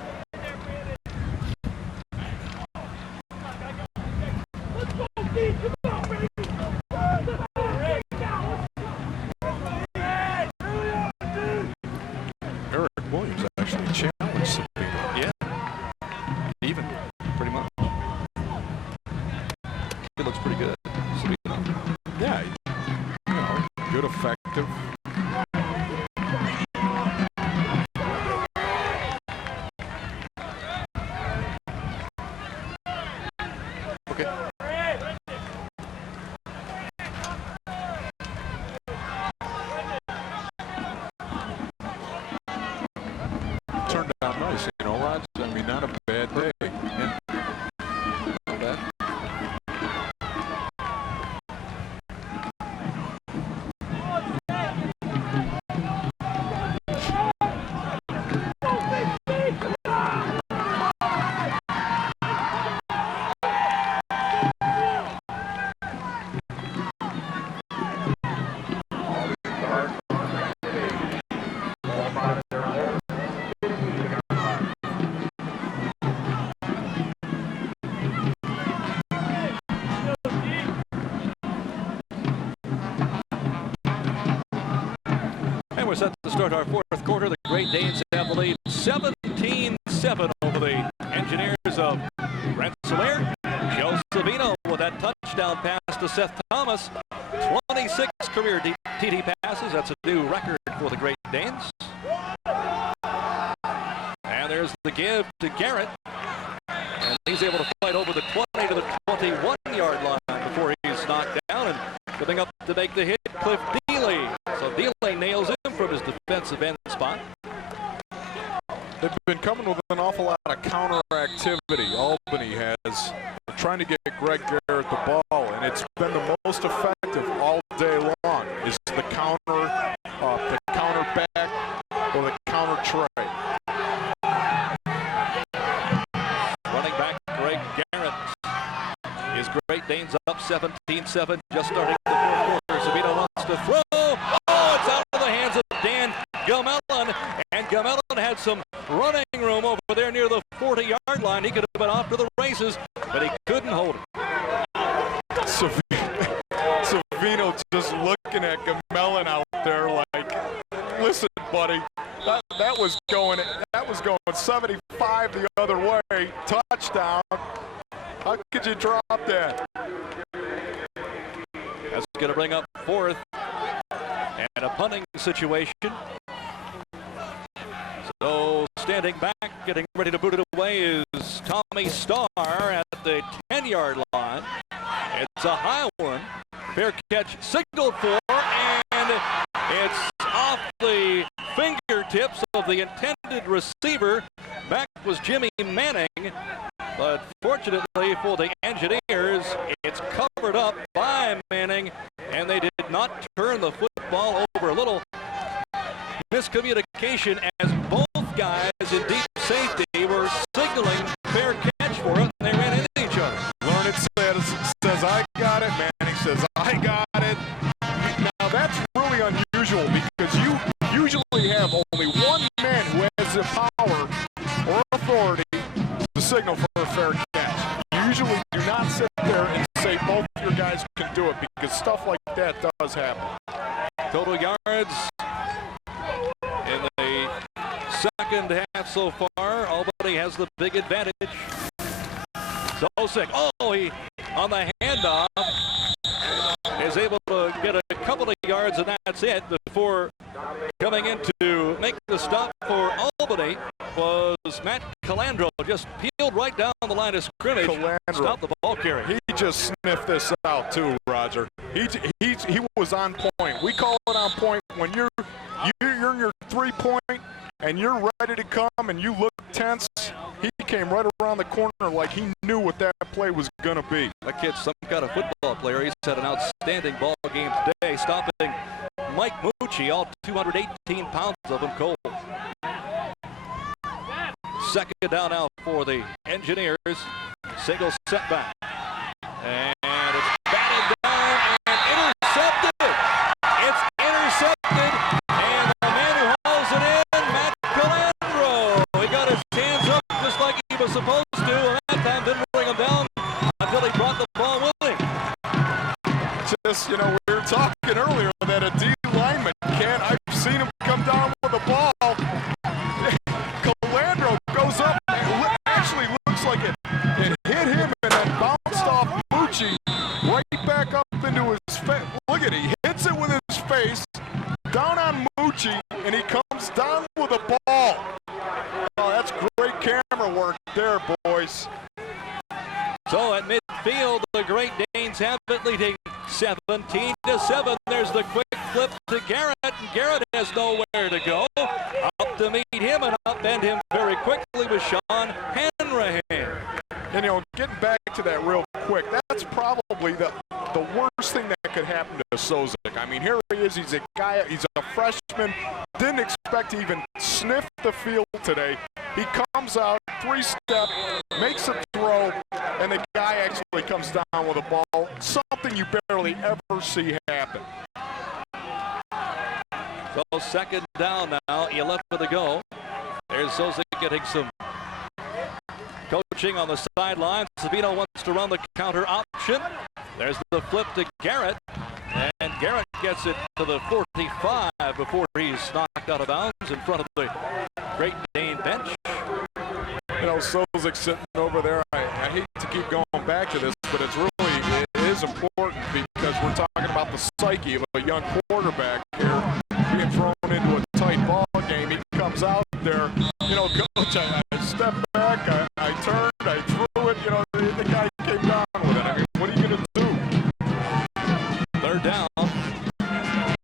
Eric Williams actually challenged Savino. Yeah. Even, pretty much. He looks pretty good. Savino. Yeah, good, effective. Okay. Turned out nice, Rod. I mean, not a bad day. Yeah. Not bad. We're set to start our 4th quarter. The Great Danes have the lead 17-7 over the Engineers of Rensselaer. Joe Savino with that touchdown pass to Seth Thomas. 26 career TD passes. That's a new record for the Great Danes. And there's the give to Garrett. And he's able to fight over the 20 to the 21-yard line before he's knocked down. And coming up to make the hit, Cliff Dealey. So Dealey nails him from his defensive end spot. They've been coming with an awful lot of counter activity. Albany has trying to get Greg Garrett the ball, and it's been the most effective all day long. Is the counter back or the counter tray? Running back Greg Garrett. His Great Danes up 17-7, just starting the fourth quarter. Sabino wants to throw. Oh, it's out of the hands of Dan Gamellon, and Gamellon had some running room over there near the 40-yard line. He could have been off to the races, but he couldn't hold it. Savino just looking at Gamellon out there like, listen, buddy, that was going 75 the other way, touchdown. How could you drop that? That's going to bring up fourth and a punting situation. So standing back, getting ready to boot it away is Tommy Starr at the 10-yard line. It's a high one. Fair catch signaled for, and it's off the fingertips of the intended receiver. Back was Jimmy Manning, but fortunately for the Engineers, it's covered up by Manning, and they did not turn the football over. A little miscommunication as both guys in deep safety were signaling fair catch for it, and they ran into each other. Learn it says I got it. Manning says I got it. Now that's really unusual because you usually have only one man who has the power or authority to signal for a fair catch. You usually do not sit there and say both your guys can do it because stuff like that does happen. Total yards in the second half so far. Albany has the big advantage. Sosek, he on the handoff is able to get a couple of yards, and that's it. Before coming in to make the stop for Albany was Matt Calandro. Just peeled right down the line of scrimmage. Stopped the ball carry. He just sniffed this out too, Roger. He was on point. We call it on point when you're in your 3-point and you're ready to come and you look tense. He came right around the corner like he knew what that play was going to be. That kid's some kind of football player. He's had an outstanding ball game today, stopping Mike Mucci, all 218 pounds of him cold. Second down now for the Engineers. Single setback. And it's batted down and intercepted. It's intercepted. And the man who hauls it in, Matt Calandro. He got his hands up just like he was supposed to. And that time didn't bring him down until he brought the ball with him. Just, we were talking earlier that a D lineman can't. I've seen him come down with the ball. Calandro goes up and actually looks like it hit him and then bounced off Mucci right back up into his face. Look at it, he hits it with his face down on Mucci, and he comes down with the ball. Oh, that's great camera work there, boys. So at midfield, the Great Danes have it leading 17-7. There's the quick flip to Garrett, and Garrett has nowhere to go. Up to meet him and upend him very quickly with Sean Hanrahan. And getting back to that real quick, that's probably the worst thing that could happen to Sosek. I mean, here he is, he's a freshman, didn't expect to even sniff the field today. He comes out, 3-step, makes a throw, and the guy actually comes down with a ball. Something you barely ever see happen. So second down now, 11 to go. There's Sosek getting some coaching on the sidelines. Savino wants to run the counter option. There's the flip to Garrett, and Garrett gets it to the 45 before he's knocked out of bounds in front of the Great Dane bench. Sosek sitting over there. I hate to keep going back to this, but it is important because we're talking about the psyche of a young quarterback here, being thrown into a tight ball game. He comes out there, you know, coach, I stepped back, I turned, I threw it, you know, the guy came down with it. I mean, what are you going to do? Third down,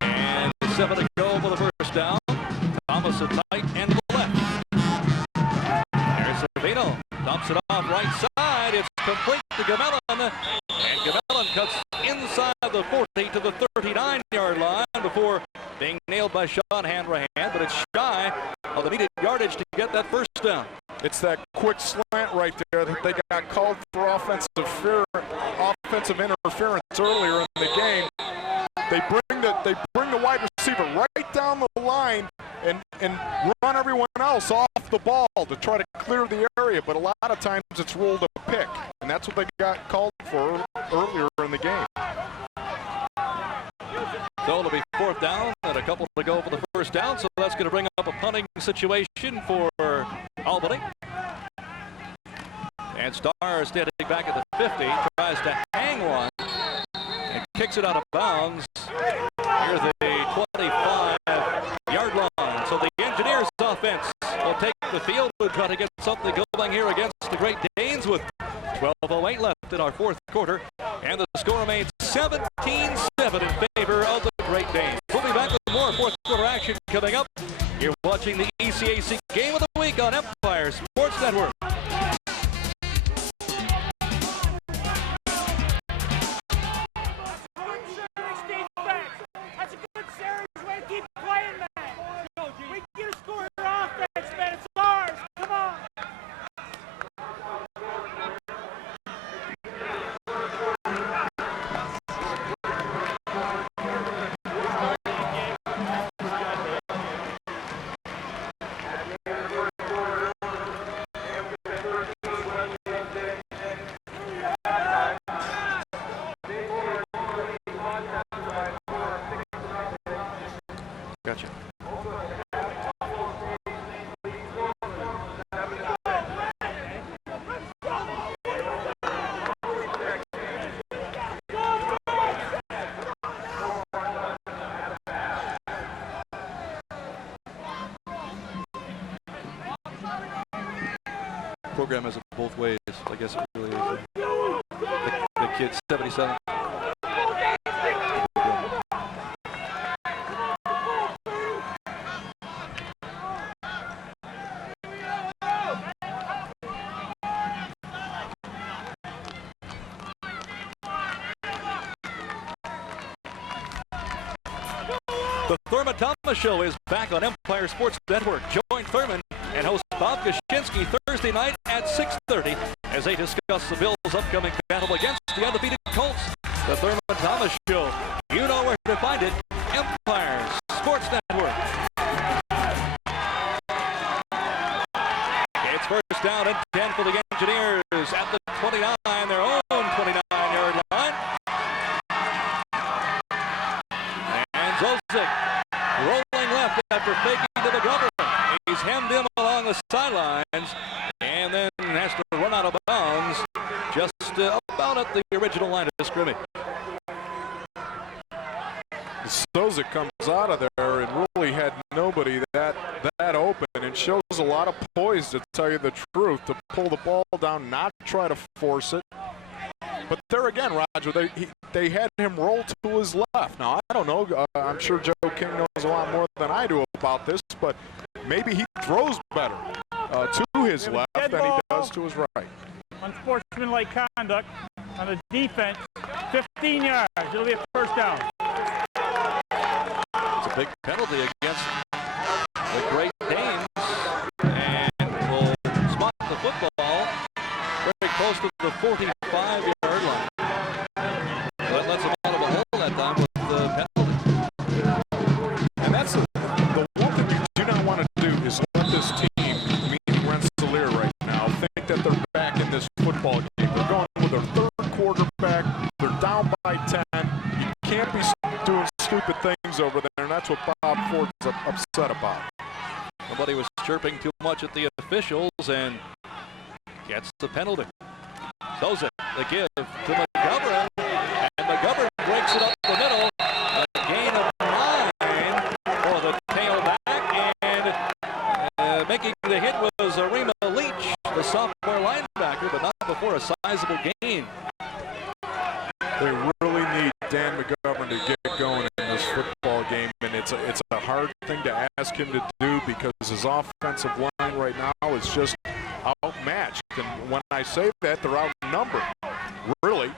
and 7 to go for the first down. Thomas a tight end to the left. There's Savino, dumps it off right side. It's complete to Gamellan, and Gamellan cuts inside the 40 to the 39-yard line before being nailed by Sean Hanrahan, but it's shy of the needed yardage to get that first down. It's that quick slant right there that they got called for offensive interference earlier in the game. They bring the wide receiver right down the line and run everyone else off the ball to try to clear the area, but a lot of times it's ruled a pick, and that's what they got called for earlier in the game. So it'll be fourth down and a couple to go for the first down, so that's going to bring up a punting situation for Albany. And Starr standing back at the 50, tries to hang one and kicks it out of bounds near the 25-yard line. So the Engineers offense will take the field and try to get something going here against the Great Danes with 12:08 left in our fourth quarter. And the score remains 17-7 in favor of the Great Danes. We'll be back with more fourth quarter action coming up. You're watching the ECAC Game of the Week on Empire Sports Network. That's a good series. Way to keep playing, man. We can get a score in offense, man. It's ours. Come on. Gotcha. Program has it both ways. I guess it really is. The kid's 77. The Thurman Thomas Show is back on Empire Sports Network. Join Thurman and host Bob Kaczynski Thursday night at 6:30 as they discuss the Bills' upcoming battle against the undefeated Colts. The Thurman Thomas Show. You know where to find it. Empire Sports Network. It's first down and 10 for the Engineers at the 29, their own 29-yard line. And Zolcic rolling left after faking to McGovern. He's hemmed in along the sidelines and then has to run out of bounds just about at the original line of scrimmage. Zolcic comes out of there and really had nobody that open, and shows a lot of poise, to tell you the truth, to pull the ball down, not try to force it. But there again, Roger, they had him roll to his left. Now, I don't know. I'm sure Joe King knows a lot more than I do about this, but maybe he throws better to his left than he does to his right. Unsportsmanlike conduct on the defense. 15 yards. It'll be a first down. It's a big penalty against the Great Danes, and will spot the football very close to the 45-yard line. That lets them out of a hole that time with the penalty. And that's the one thing you do not want to do is let this team, meaning Rensselaer right now, think that they're back in this football game. They're going with their third quarterback. They're down by 10. You can't be doing stupid things over there, and that's what Bob Ford's upset about. Nobody was chirping too much at the officials and gets the penalty. Zolcic, the give to McGovern, and McGovern breaks it up the making the hit was Rima Leach, the sophomore linebacker, but not before a sizable gain. They really need Dan McGovern to get going in this football game, and it's a hard thing to ask him to do because his offensive line right now is just outmatched. And when I say that, they're outnumbered, really.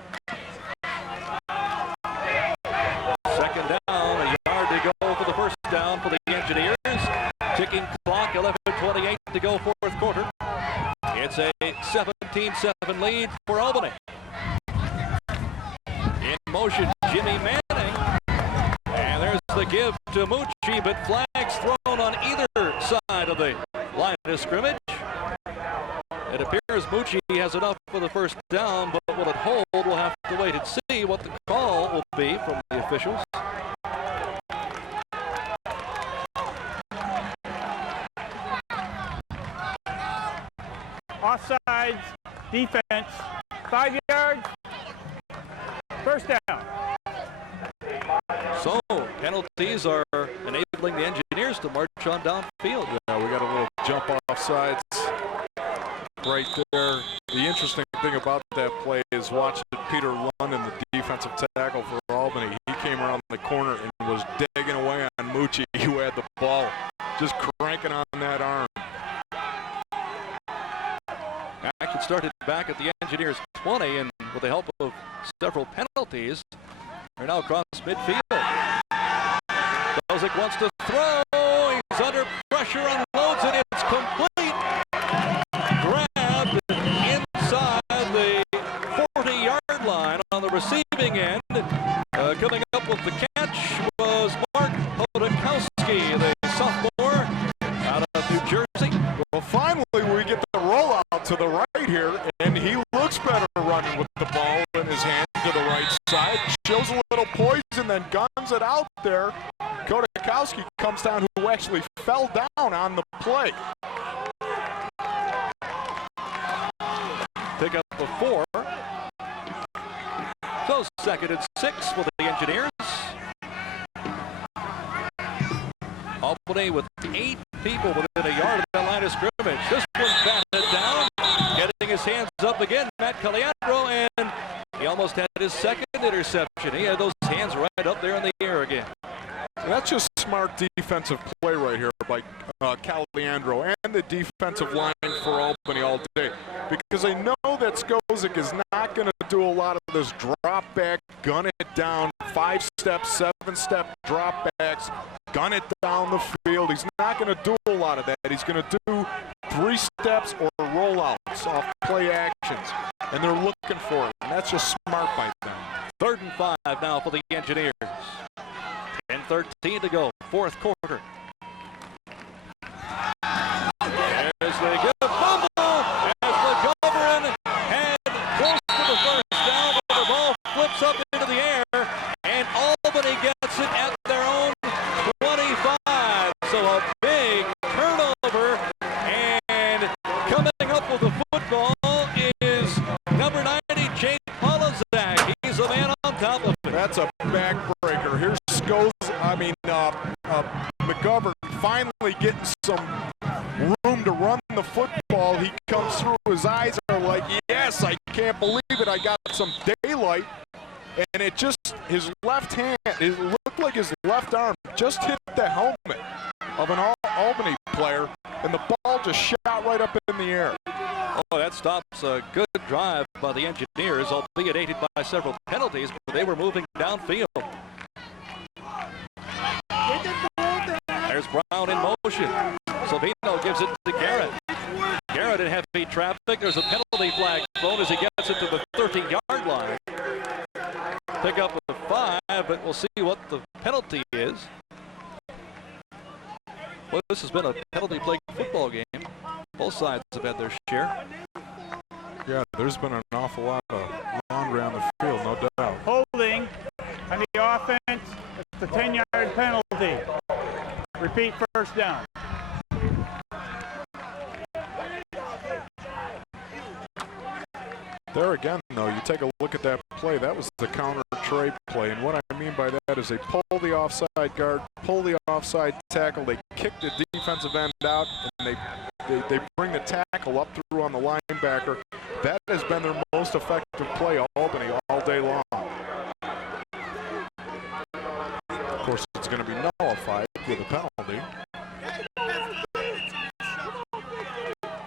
Second down, a yard to go for the first down for the Engineers. Ticking clock, 11:28 to go, fourth quarter. It's a 17-7 lead for Albany. In motion, Jimmy Manning. And there's the give to Mucci, but flags thrown on either side of the line of scrimmage. It appears Mucci has enough for the first down, but will it hold? We'll have to wait and see what the call will be from the officials. Offsides, defense, 5 yards, first down. So penalties are enabling the Engineers to march on downfield. Yeah, we got a little jump off sides right there. The interesting thing about that play is watching Peter London, the defensive tackle for Albany. He came around the corner and was digging away on Mucci, who had the ball, just cranking on that arm. Action started back at the Engineers 20, and with the help of several penalties, they're now across midfield. Kozik wants to throw. He's under pressure, unloads it. It's complete. Grabbed inside the 40-yard line on the receiving end. Coming up with the catch was Mark Hodakowski, the sophomore out of New Jersey. Well, finally we get the rollout to the right here, and he looks better running with the ball in his hand to the right side. Shows a little poison, then guns it out there. Kodakowski comes down, who actually fell down on the play. Pick up a 4. So 2nd and 6 for the Engineers. Albany with 8 people within a yard of that line of scrimmage. This one batted down, getting his hands up again, Matt Caliandro, and he almost had his second interception. He had those hands right up there in the air again. That's just smart defensive play right here by Caliandro and the defensive line for Albany all day, because they know that Skozik is not going to do a lot of this drop back, gun it down, 5-step, 7-step drop backs, gun it down the field. He's not going to do a lot of that. He's going to do 3 steps or rollouts off play actions, and they're looking for it, and that's just smart by them. 3rd and 5 now for the Engineers. 10:13 to go, fourth quarter. There's the good fumble as McGovern had close to the first down, but the ball flips up into the air, and Albany gets it at their own 25. So a big turnover, and coming up with the football is number 90, Jake Polizak. He's the man on top of it. That's a backbreaker. Here's McGovern finally getting some room to run the football. He comes through, his eyes are like, yes, I can't believe it, I got some daylight. And it just, his left hand, it looked like his left arm just hit the helmet of an Albany player, and the ball just shot right up in the air. Oh, that stops a good drive by the Engineers, albeit aided by several penalties, but they were moving downfield. There's Brown in motion. Savino gives it to Garrett. Garrett in heavy traffic. There's a penalty flag thrown as he gets it to the 13-yard line. Pick up with 5, but we'll see what the penalty is. Well, this has been a penalty-plagued football game. Both sides have had their share. Yeah, there's been an awful lot of laundry on the field, no doubt. Holding on the offense, it's a 10-yard penalty. Repeat, first down. There again, though, you take a look at that play. That was the counter trade play, and what I mean by that is they pull the offside guard, pull the offside tackle, they kick the defensive end out, and they bring the tackle up through on the linebacker. That has been their most effective play, Albany, all day long. Of course, it's going to be nullified with a penalty.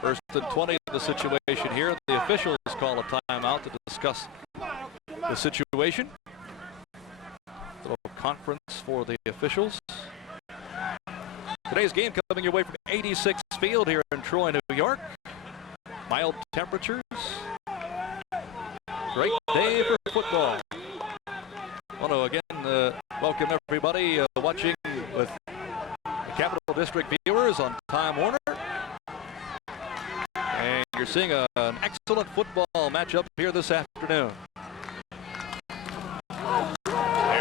First and 20 of the situation here. The officials call a timeout to discuss the situation. Little conference for the officials. Today's game coming your way from 86 Field here in Troy, New York. Mild temperatures. Great day for football. I want to again welcome everybody watching with the Capital District viewers on Time Warner. And you're seeing an excellent football matchup here this afternoon.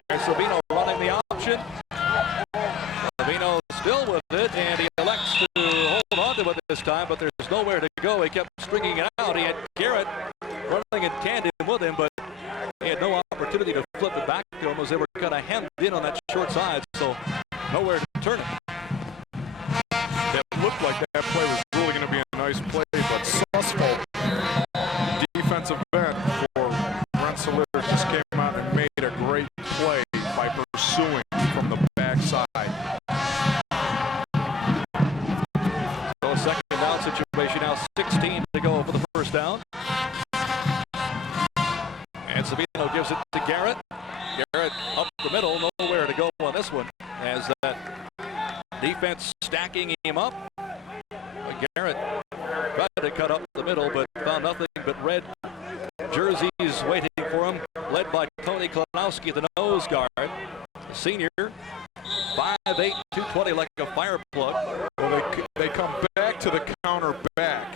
There's Savino running the option. Savino still with it, and he elects to hold on to it this time, but there's nowhere to go. He kept stringing it out. He had Garrett running in tandem with him, but he had no opportunity to flip it back to him as they were kind of hemmed in on that short side, so nowhere to turn it. It looked like that play was really going to be a nice play, but Sussvold, defensive end for Rensselaer, just came out and made a great play by pursuing from the backside. So a second down situation now, 16 to go for the first down. And Savino gives it to Garrett. Garrett up the middle, nowhere to go on this one, as that defense stacking him up. Garrett tried to cut up the middle, but found nothing but red jerseys waiting for him, led by Tony Klonowski, the nose guard, the senior, 5'8", 220, like a fire plug. Well, they come back to the counter back.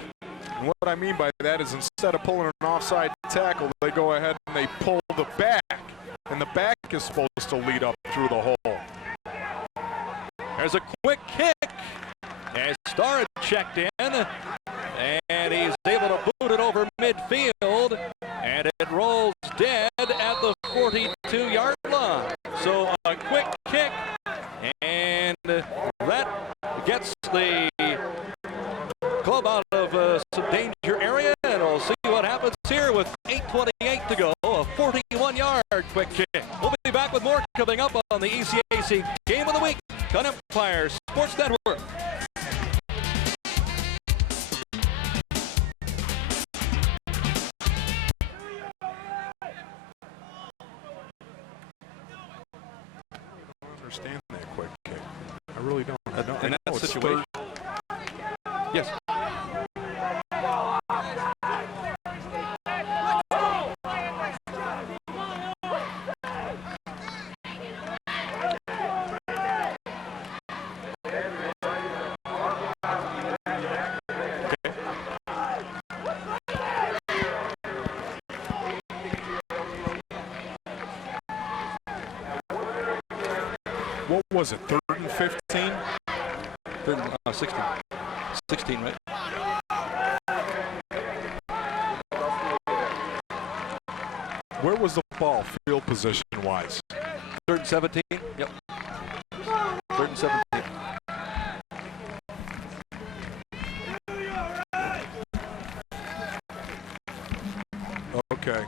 And what I mean by that is instead of pulling an offside tackle, they go ahead and they pull the back. And the back is supposed to lead up through the hole. There's a quick kick. As Starr checked in, and he's able to boot it over midfield, and it rolls dead at the 42-yard line. So a quick kick, and that gets the club out of some danger area, and we'll see what happens here with 8:28 to go. A 41-yard quick kick. We'll be back with more coming up on the ECAC Game of the Week on Empire Sports Network. Understand that quick kick. I really don't. In that situation. Yes. What was it, 3rd and 15? 16. 16, right? Where was the ball, field position-wise? 3rd and 17. Yep. 3rd and 17. Okay.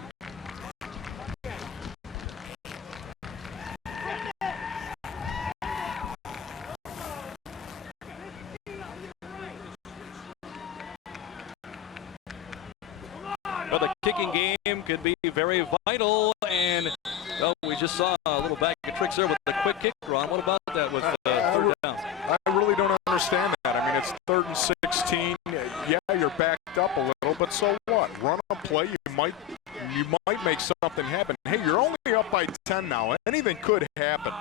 But the kicking game could be very vital, and well, we just saw a little bag of tricks there with the quick kick, Ron. What about that with 3rd down? I really don't understand that. I mean, it's 3rd and 16. Yeah, you're backed up a little, but so what? Run a play. You might make something happen. Hey, you're only up by 10 now. Anything could happen.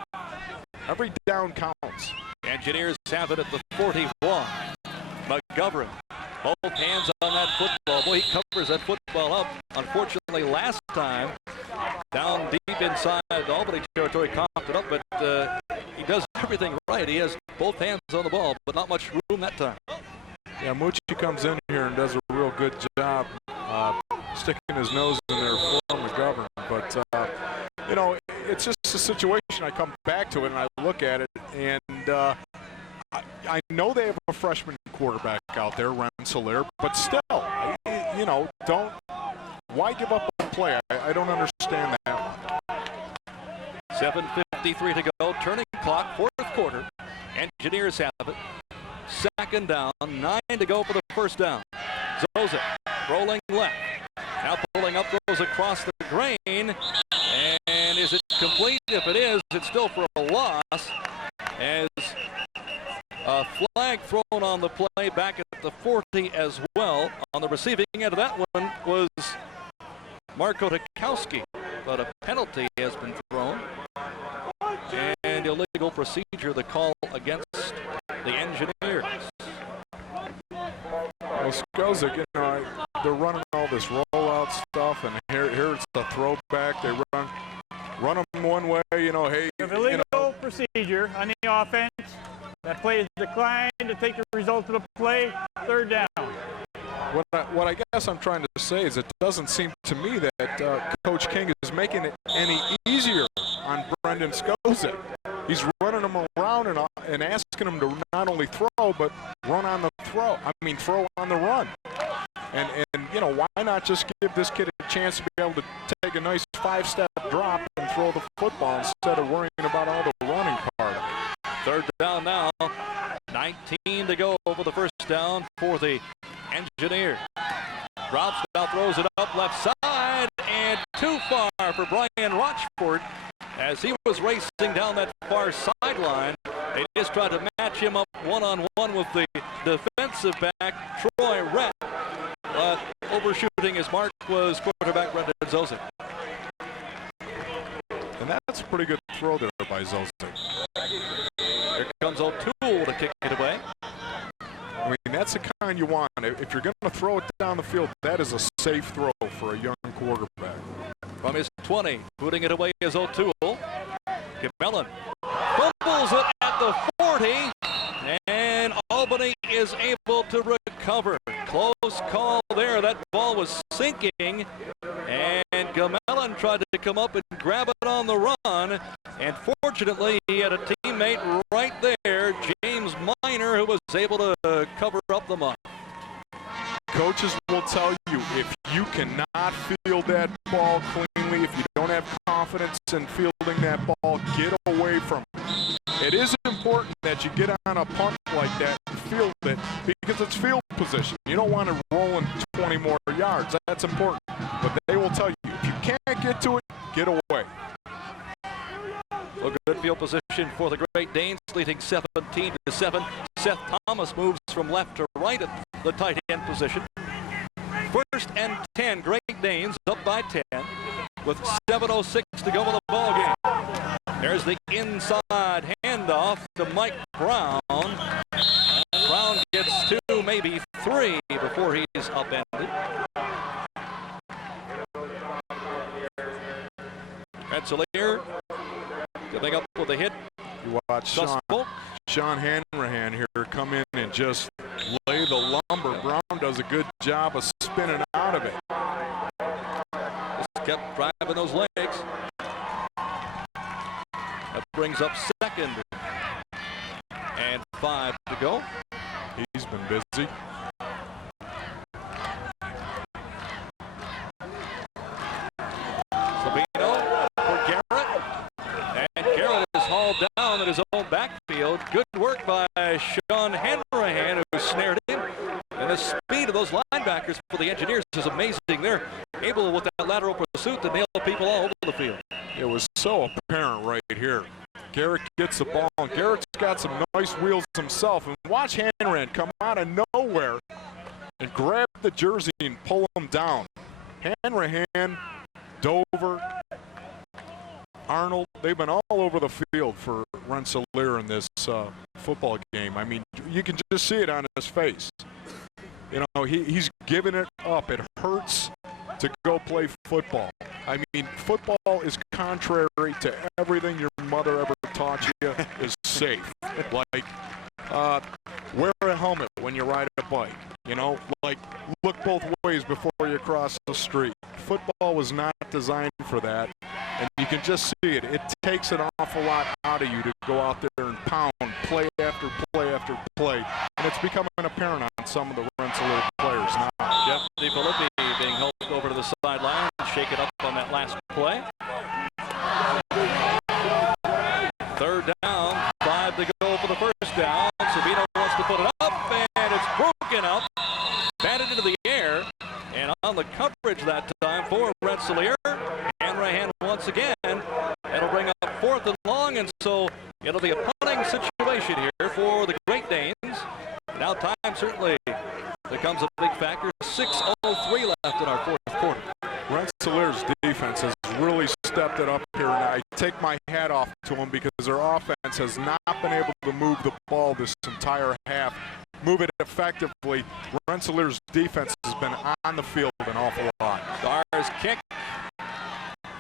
Every down counts. Engineers have it at the 41. McGovern, both hands on that football. Boy, he covers that football up. Unfortunately, last time, down deep inside the Albany territory, coughed it up, but he does everything right. He has both hands on the ball, but not much room that time. Yeah, Mucci comes in here and does a real good job sticking his nose in there for McGovern. But you know, it's just a situation. I come back to it and I look at it, and I know they have a freshman quarterback out there, Rensselaer, but still, you know, why give up a play? I don't understand that one. 7:53 to go, turning clock, fourth quarter. Engineers have it. Second down, 9 to go for the first down. Zoza rolling left. Now pulling up, goes across the grain. And is it complete? If it is, it's still for a loss. As a flag thrown on the play back at the 40 as well. On the receiving end of that one was Marko Tukowski. But a penalty has been thrown. And illegal procedure, the call against the Engineers. Well, Skozik, you know, they're running all this rollout stuff, and here it's a throwback. They run them one way, you know, hey. Illegal procedure on the offense. That play is declined to take the result of the play. Third down. What I guess I'm trying to say is it doesn't seem to me that Coach King is making it any easier on Brendan Skozik. He's running them around and asking them to not only throw, but run on the throw. I mean, throw on the run. And you know, why not just give this kid a chance to be able to take a nice 5-step drop and throw the football instead of worrying about all the running part of it. Third down now. 19 to go over the first down for the Engineers. Drops now, throws it up left side, and too far for Brian Rochford as he was racing down that far sideline. They just tried to match him up one-on-one with the defensive back, Troy Rett. Overshooting his mark was quarterback Brendan Zozik. And that's a pretty good throw there by Zozik. Here comes O'Toole to kick it away. I mean, that's the kind you want. If you're going to throw it down the field, that is a safe throw for a young quarterback. From his 20, putting it away is O'Toole. Mellon fumbles it at the 40, and Albany is able to recover. Close call there. That ball was sinking, and Gamellan tried to come up and grab it on the run, and fortunately he had a teammate right there, James Minor, who was able to cover up the muff. Coaches will tell you, if you cannot field that ball cleanly, if you don't have confidence in fielding that ball, get away from it. It is important that you get on a punt like that and field it, because it's field position. You don't want to roll in 20 more yards. That's important. But they will tell you, if you can't get to it, get away. A good field position for the Great Danes, leading 17-7. Seth Thomas moves from left to right at the tight end position. First and 10, Great Danes up by 10 with 7:06 to go in the ball game. There's the inside handoff to Mike Brown. And Brown gets 2, maybe 3 before he's upended. Rensselaer giving up with a hit. You watch Sean Hanrahan here come in and just lay the lumber. Brown does a good job of spinning out of it. Just kept driving those legs. That brings up second and 5 to go. He's been busy. Sabino for Garrett. And Garrett is hauled down in his own backfield. Good work by Sean Hanrahan, who snared him. And the speed of those linebackers for the Engineers is amazing. They're able, with that lateral pursuit, to nail people all over the field. It was so apparent right here. Garrett gets the ball, and Garrett's got some nice wheels himself. And watch Hanrahan come out of nowhere and grab the jersey and pull him down. Hanrahan, Dover, Arnold, they've been all over the field for Rensselaer in this football game. I mean, you can just see it on his face. You know, he's giving it up. It hurts to go play football. I mean, football is contrary to everything your mother ever taught you is safe. Like, wear a helmet when you ride a bike. You know, like, look both ways before you cross the street. Football was not designed for that. And you can just see it. It takes an awful lot out of you to go out there and pound play after play after play. And it's becoming apparent on some of the Rensselaer players now. Yep, DeFilippi being helped over to the sideline, shake it up on that last play. Third down, 5 to go for the first down. Savino wants to put it up, and it's broken up, batted into the air, and on the coverage that time for Rensselaer. Hanrahan once again. It'll bring up 4th and long, and so it'll be a punting situation here for the Great Danes. Now time certainly becomes a big factor. 6:03 left in our 4th quarter. Rensselaer's defense has really stepped it up here, and I take my hat off to them because their offense has not been able to move the ball this entire half, move it effectively. Rensselaer's defense has been on the field an awful lot. Stars kick.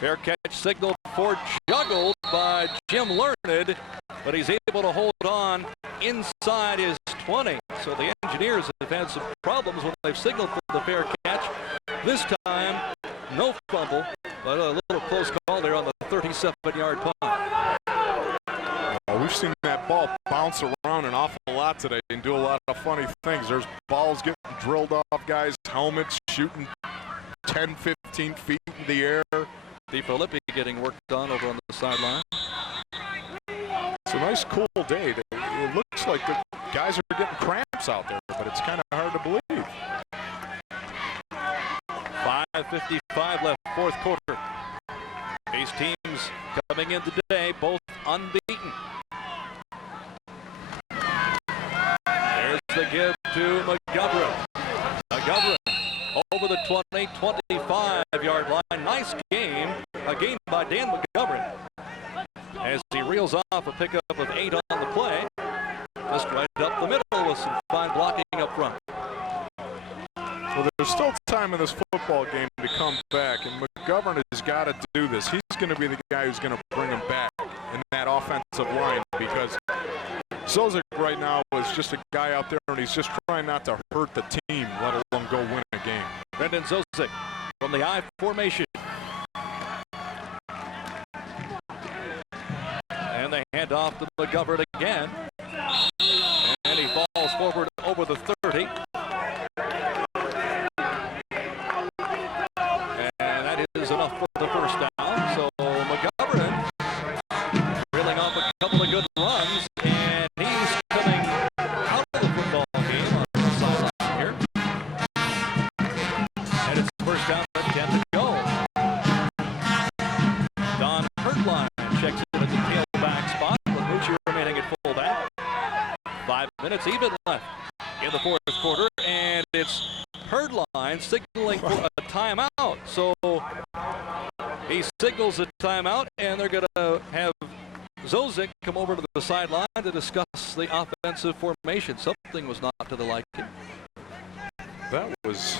Fair catch signaled for, juggled by Jim Learned, but he's able to hold on inside his 20. So the Engineers have had some problems when they've signaled for the fair catch. This time, no fumble, but a little close call there on the 37-yard punt. We've seen that ball bounce around an awful lot today and do a lot of funny things. There's balls getting drilled off guys' helmets, shooting 10, 15 feet in the air. DeFilippi getting worked on over on the sideline. It's a nice, cool day. It looks like the guys are getting cramps out there, but it's kind of hard to believe. 5:55 left, 4th quarter. These teams coming in today, both unbeaten. There's the give to McGovern. McGovern over the 20, 25-yard line. Nice game. A gain by Dan McGovern as he reels off a pickup of 8 on the play. Just right up the middle with some fine blocking up front. Well, there's still time in this football game to come back, and McGovern has got to do this. He's going to be the guy who's going to bring him back in that offensive line, because Zozik right now is just a guy out there, and he's just trying not to hurt the team, let alone go win a game. Brendan Zozik from the I formation. And they hand off to McGovern again. And he falls forward over the 30. And that is enough for the first down. So McGovern reeling off a couple of good runs, and he's coming out of the football game on the sideline here. And it's first down and 10 to go. Don Hertline checks in at the tailback spot with Mucci remaining at fullback. 5 minutes even left in the 4th quarter, and it's Herdline signaling for a timeout. So he signals a timeout, and they're going to have Zozik come over to the sideline to discuss the offensive formation. Something was not to the liking. That was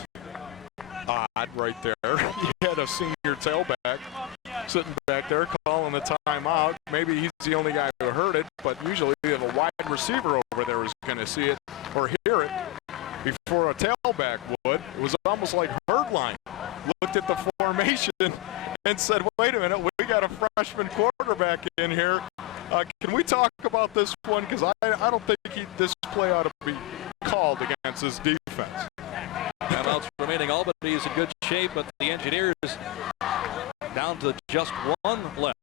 odd right there. You had a senior tailback sitting back there calling the timeout. Maybe he's the only guy who heard it, but usually a wide receiver over there is going to see it or hear it before a tailback would. It was almost like Herdline looked at the formation and said, wait a minute, we got a freshman quarterback in here. Can we talk about this one? Because I don't think this play ought to be called against this defense. Timeouts remaining. Albany's in good shape, but the Engineers down to just 1 left.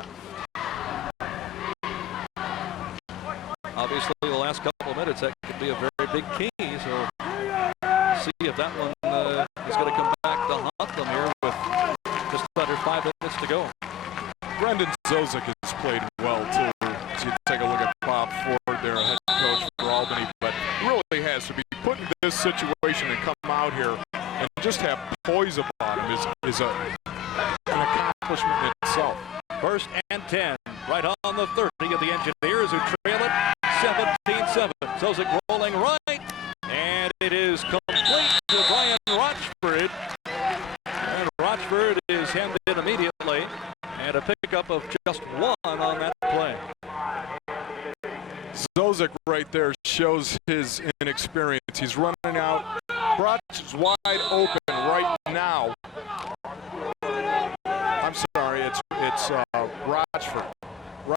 Obviously, the last couple of minutes, that could be a very big key. So see if that one is going to come back to haunt them here with just under 5 minutes to go. Brendan Zozik has played well, too. So you take a look at Bob Ford, their head coach for Albany, but really has to be put in this situation and come out here and just have poise about him is an accomplishment in itself. 1st and 10, right on the 30 of the Engineers, who trail it 17-7. Zozik rolling right, and it is complete to Brian Rochford. And Rochford is hemmed in immediately, and a pickup of just 1 on that play. Zozik right there shows his inexperience. He's running out. Broch is wide open right now. I'm sorry, it's Rochford.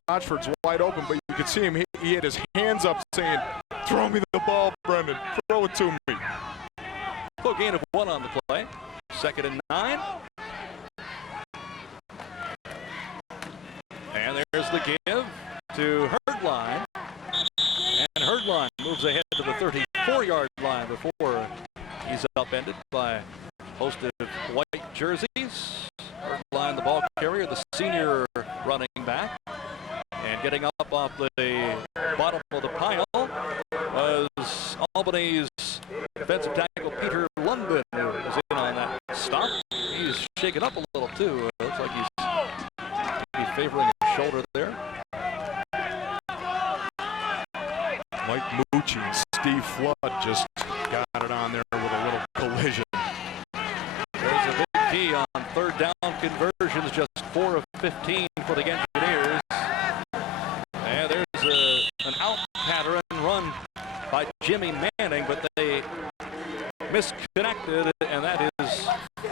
Rochford's wide open, but you can see him. He had his hands up saying, "Throw me the ball, Brendan. Throw it to me." Full gain of 1 on the play. 2nd and 9. And there's the give to Herdline. And Herdline moves ahead to the 34-yard line before he's upended by a host of white jerseys. Herdline, the ball carrier, the senior running back. And getting up off the bottom of the pile was Albany's defensive tackle Peter Lundgren, who was in on that stop. He's shaken up a little too. Looks like he's favoring his shoulder there. Mike Mucci and Steve Flood just got it on there with a little collision. There's a big key on 3rd down conversions, just 4 of 15 for the Engineers. And there's an out pattern run by Jimmy Manning, but they misconnected, and that is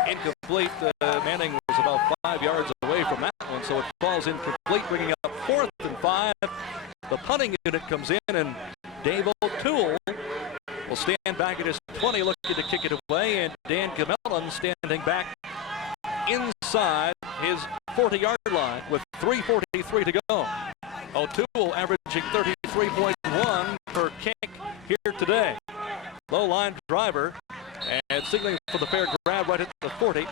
incomplete. Manning was about 5 yards away from that one, so it falls incomplete, bringing up 4th and 5. The punting unit comes in, and Dave O'Toole will stand back at his 20, looking to kick it away, and Dan Camellan standing back inside his 40-yard line with 3:43 to go. O'Toole averaging 33.1 per kick here today. Low line driver, and signaling for the fair grab right at the 40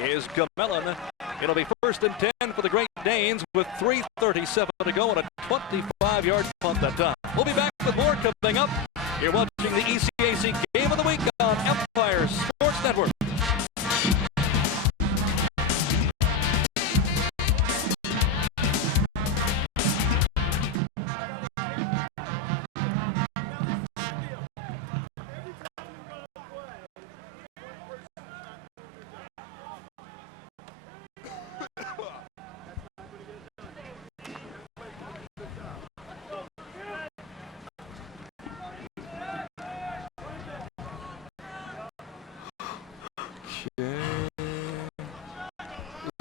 is Camellan. It'll be 1st and 10 for the Great Danes with 3:37 to go and a 25-yard punt that time. We'll be back with more coming up. You're watching the ECAC Game of the Week on Empire Sports Network.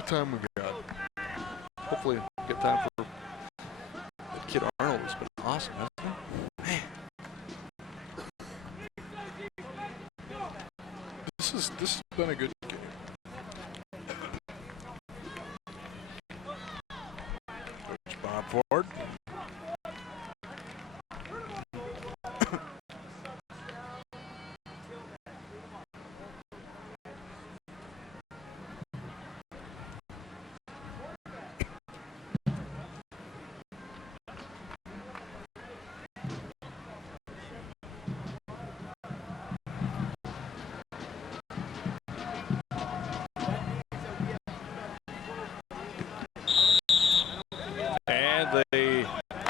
Time we got. Hopefully get time for Kid Arnold. Has been awesome, hasn't he? Man. This has been a good game. Coach Bob Ford. The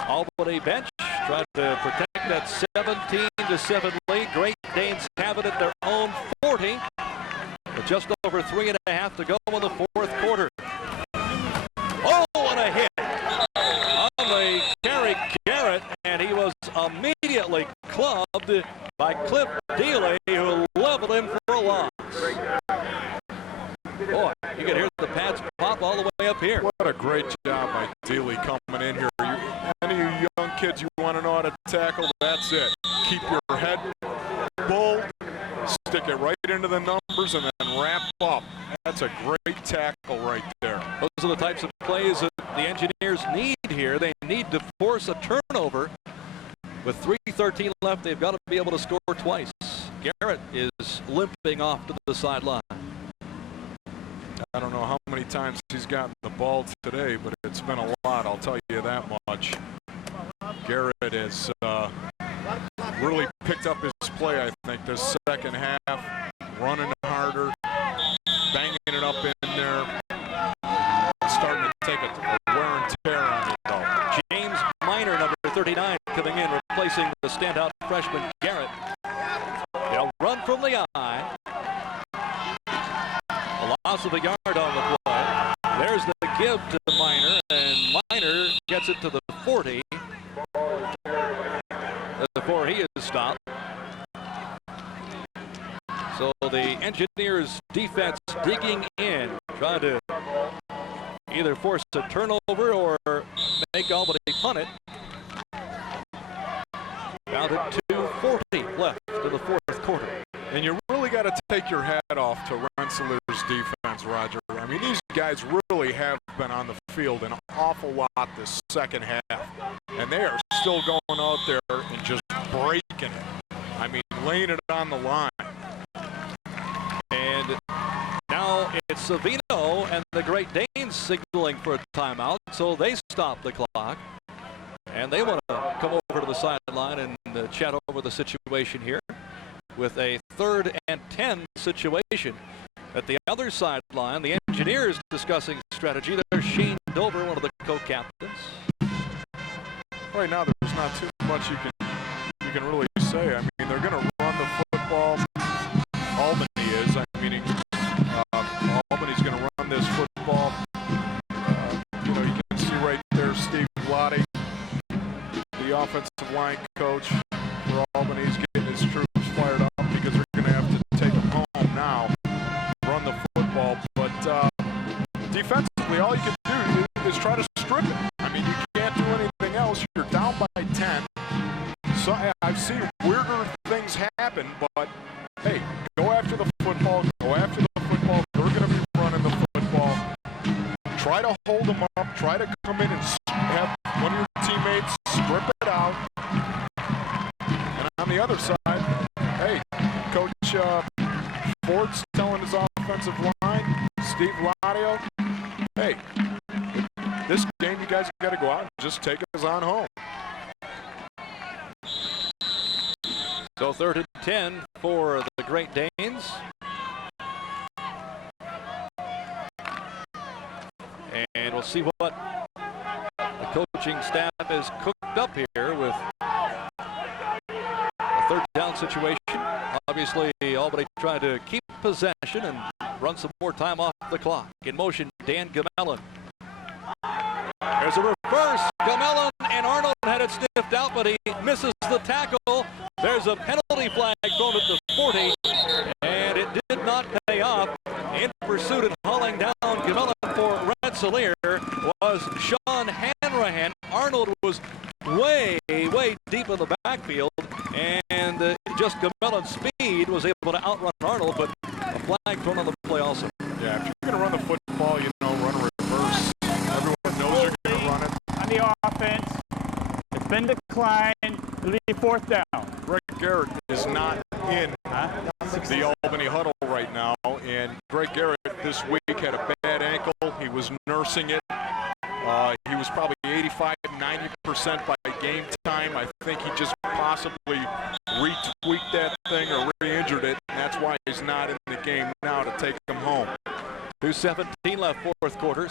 Albany bench tried to protect that 17-7 lead. Great Danes have it at their own 40 with just over 3.5 to go in the 4th quarter. Oh, what a hit on the Kerry Garrett, and he was immediately clubbed by Cliff Dealey, who leveled him for a loss. Boy, you can hear the pads pop all the way up here. What a great job by Dealey coming in here. Any of you young kids, you want to know how to tackle, that's it. Keep your head bold, stick it right into the numbers, and then wrap up. That's a great tackle right there. Those are the types of plays that the Engineers need here. They need to force a turnover. With 3:13 left, they've got to be able to score twice. Garrett is limping off to the sideline. I don't know how many times he's gotten the ball today, but it's been a lot, I'll tell you that much. Garrett has really picked up his play, I think, this second half, running harder, banging it up in there, starting to take a wear and tear on it, though. James Miner, number 39, coming in, replacing the standout freshman Garrett. They'll run from the eye. A loss of a yard on the play. There's the give to Miner, and Miner gets it to the 40 before he is stopped. So the Engineers defense digging in, trying to either force a turnover or make Albany punt it. Down to 2:40 left in the fourth quarter. And you really got to take your hat off to Rensselaer's defense, Roger. I mean, these guys really have been on the field an awful lot this second half. And they are still going out there and just breaking it. I mean, laying it on the line. And now it's Savino and the Great Danes signaling for a timeout, so they stop the clock. And they want to come over to the sideline and chat over the situation here with a 3rd and 10 situation. At the other sideline, the Engineers discussing strategy. There's Shane Dover, one of the co-captains. Right now, there's not too much you can really say. I mean, they're going to run the football. Albany is. I mean, Albany's going to run this football. You know, you can see right there, Steve Lottie, the offensive line coach for Albany, is getting his troops fired up because they're going to have to take them home now, run the football. But defensively, all you can do is try to strip it. I mean, you can't do anything else. You're down by 10. So I've seen weirder things happen, but hey, go after the football. Go after the football. They're going to be running the football. Try to hold them up. Try to come in and have one of your teammates strip it out. And on the other side, hey, Coach Ford's telling his offensive line, Steve Ladio, hey, this game you guys got to go out and just take us on home. So 3rd and 10 for the Great Danes. And we'll see what the coaching staff has cooked up here with a 3rd down situation. Obviously, Albany trying to keep possession and run some more time off the clock. In motion, Dan Gamellan. There's a reverse. Gamellan and Arnold had it sniffed out, but he misses the tackle. There's a penalty flag thrown at the 40, and it did not pay off. In pursuit and hauling down Gamellan for Rensselaer was Sean Hanrahan. Arnold was way deep in the backfield, and just Gamellan's speed was able to outrun Arnold, but a flag thrown on the play also. Yeah, if you're going to run the football, you know, run a reverse. Everyone knows you're going to run it. On the offense, it's been declined. It'll be 4th down. Greg Garrett is not in the Albany huddle right now, and Greg Garrett this week had a bad ankle. He was nursing it. He was probably 85–90% by game time. I think he just possibly retweaked that thing or re-injured it, and that's why he's not in the game now to take him home. 2:17 left, fourth quarter.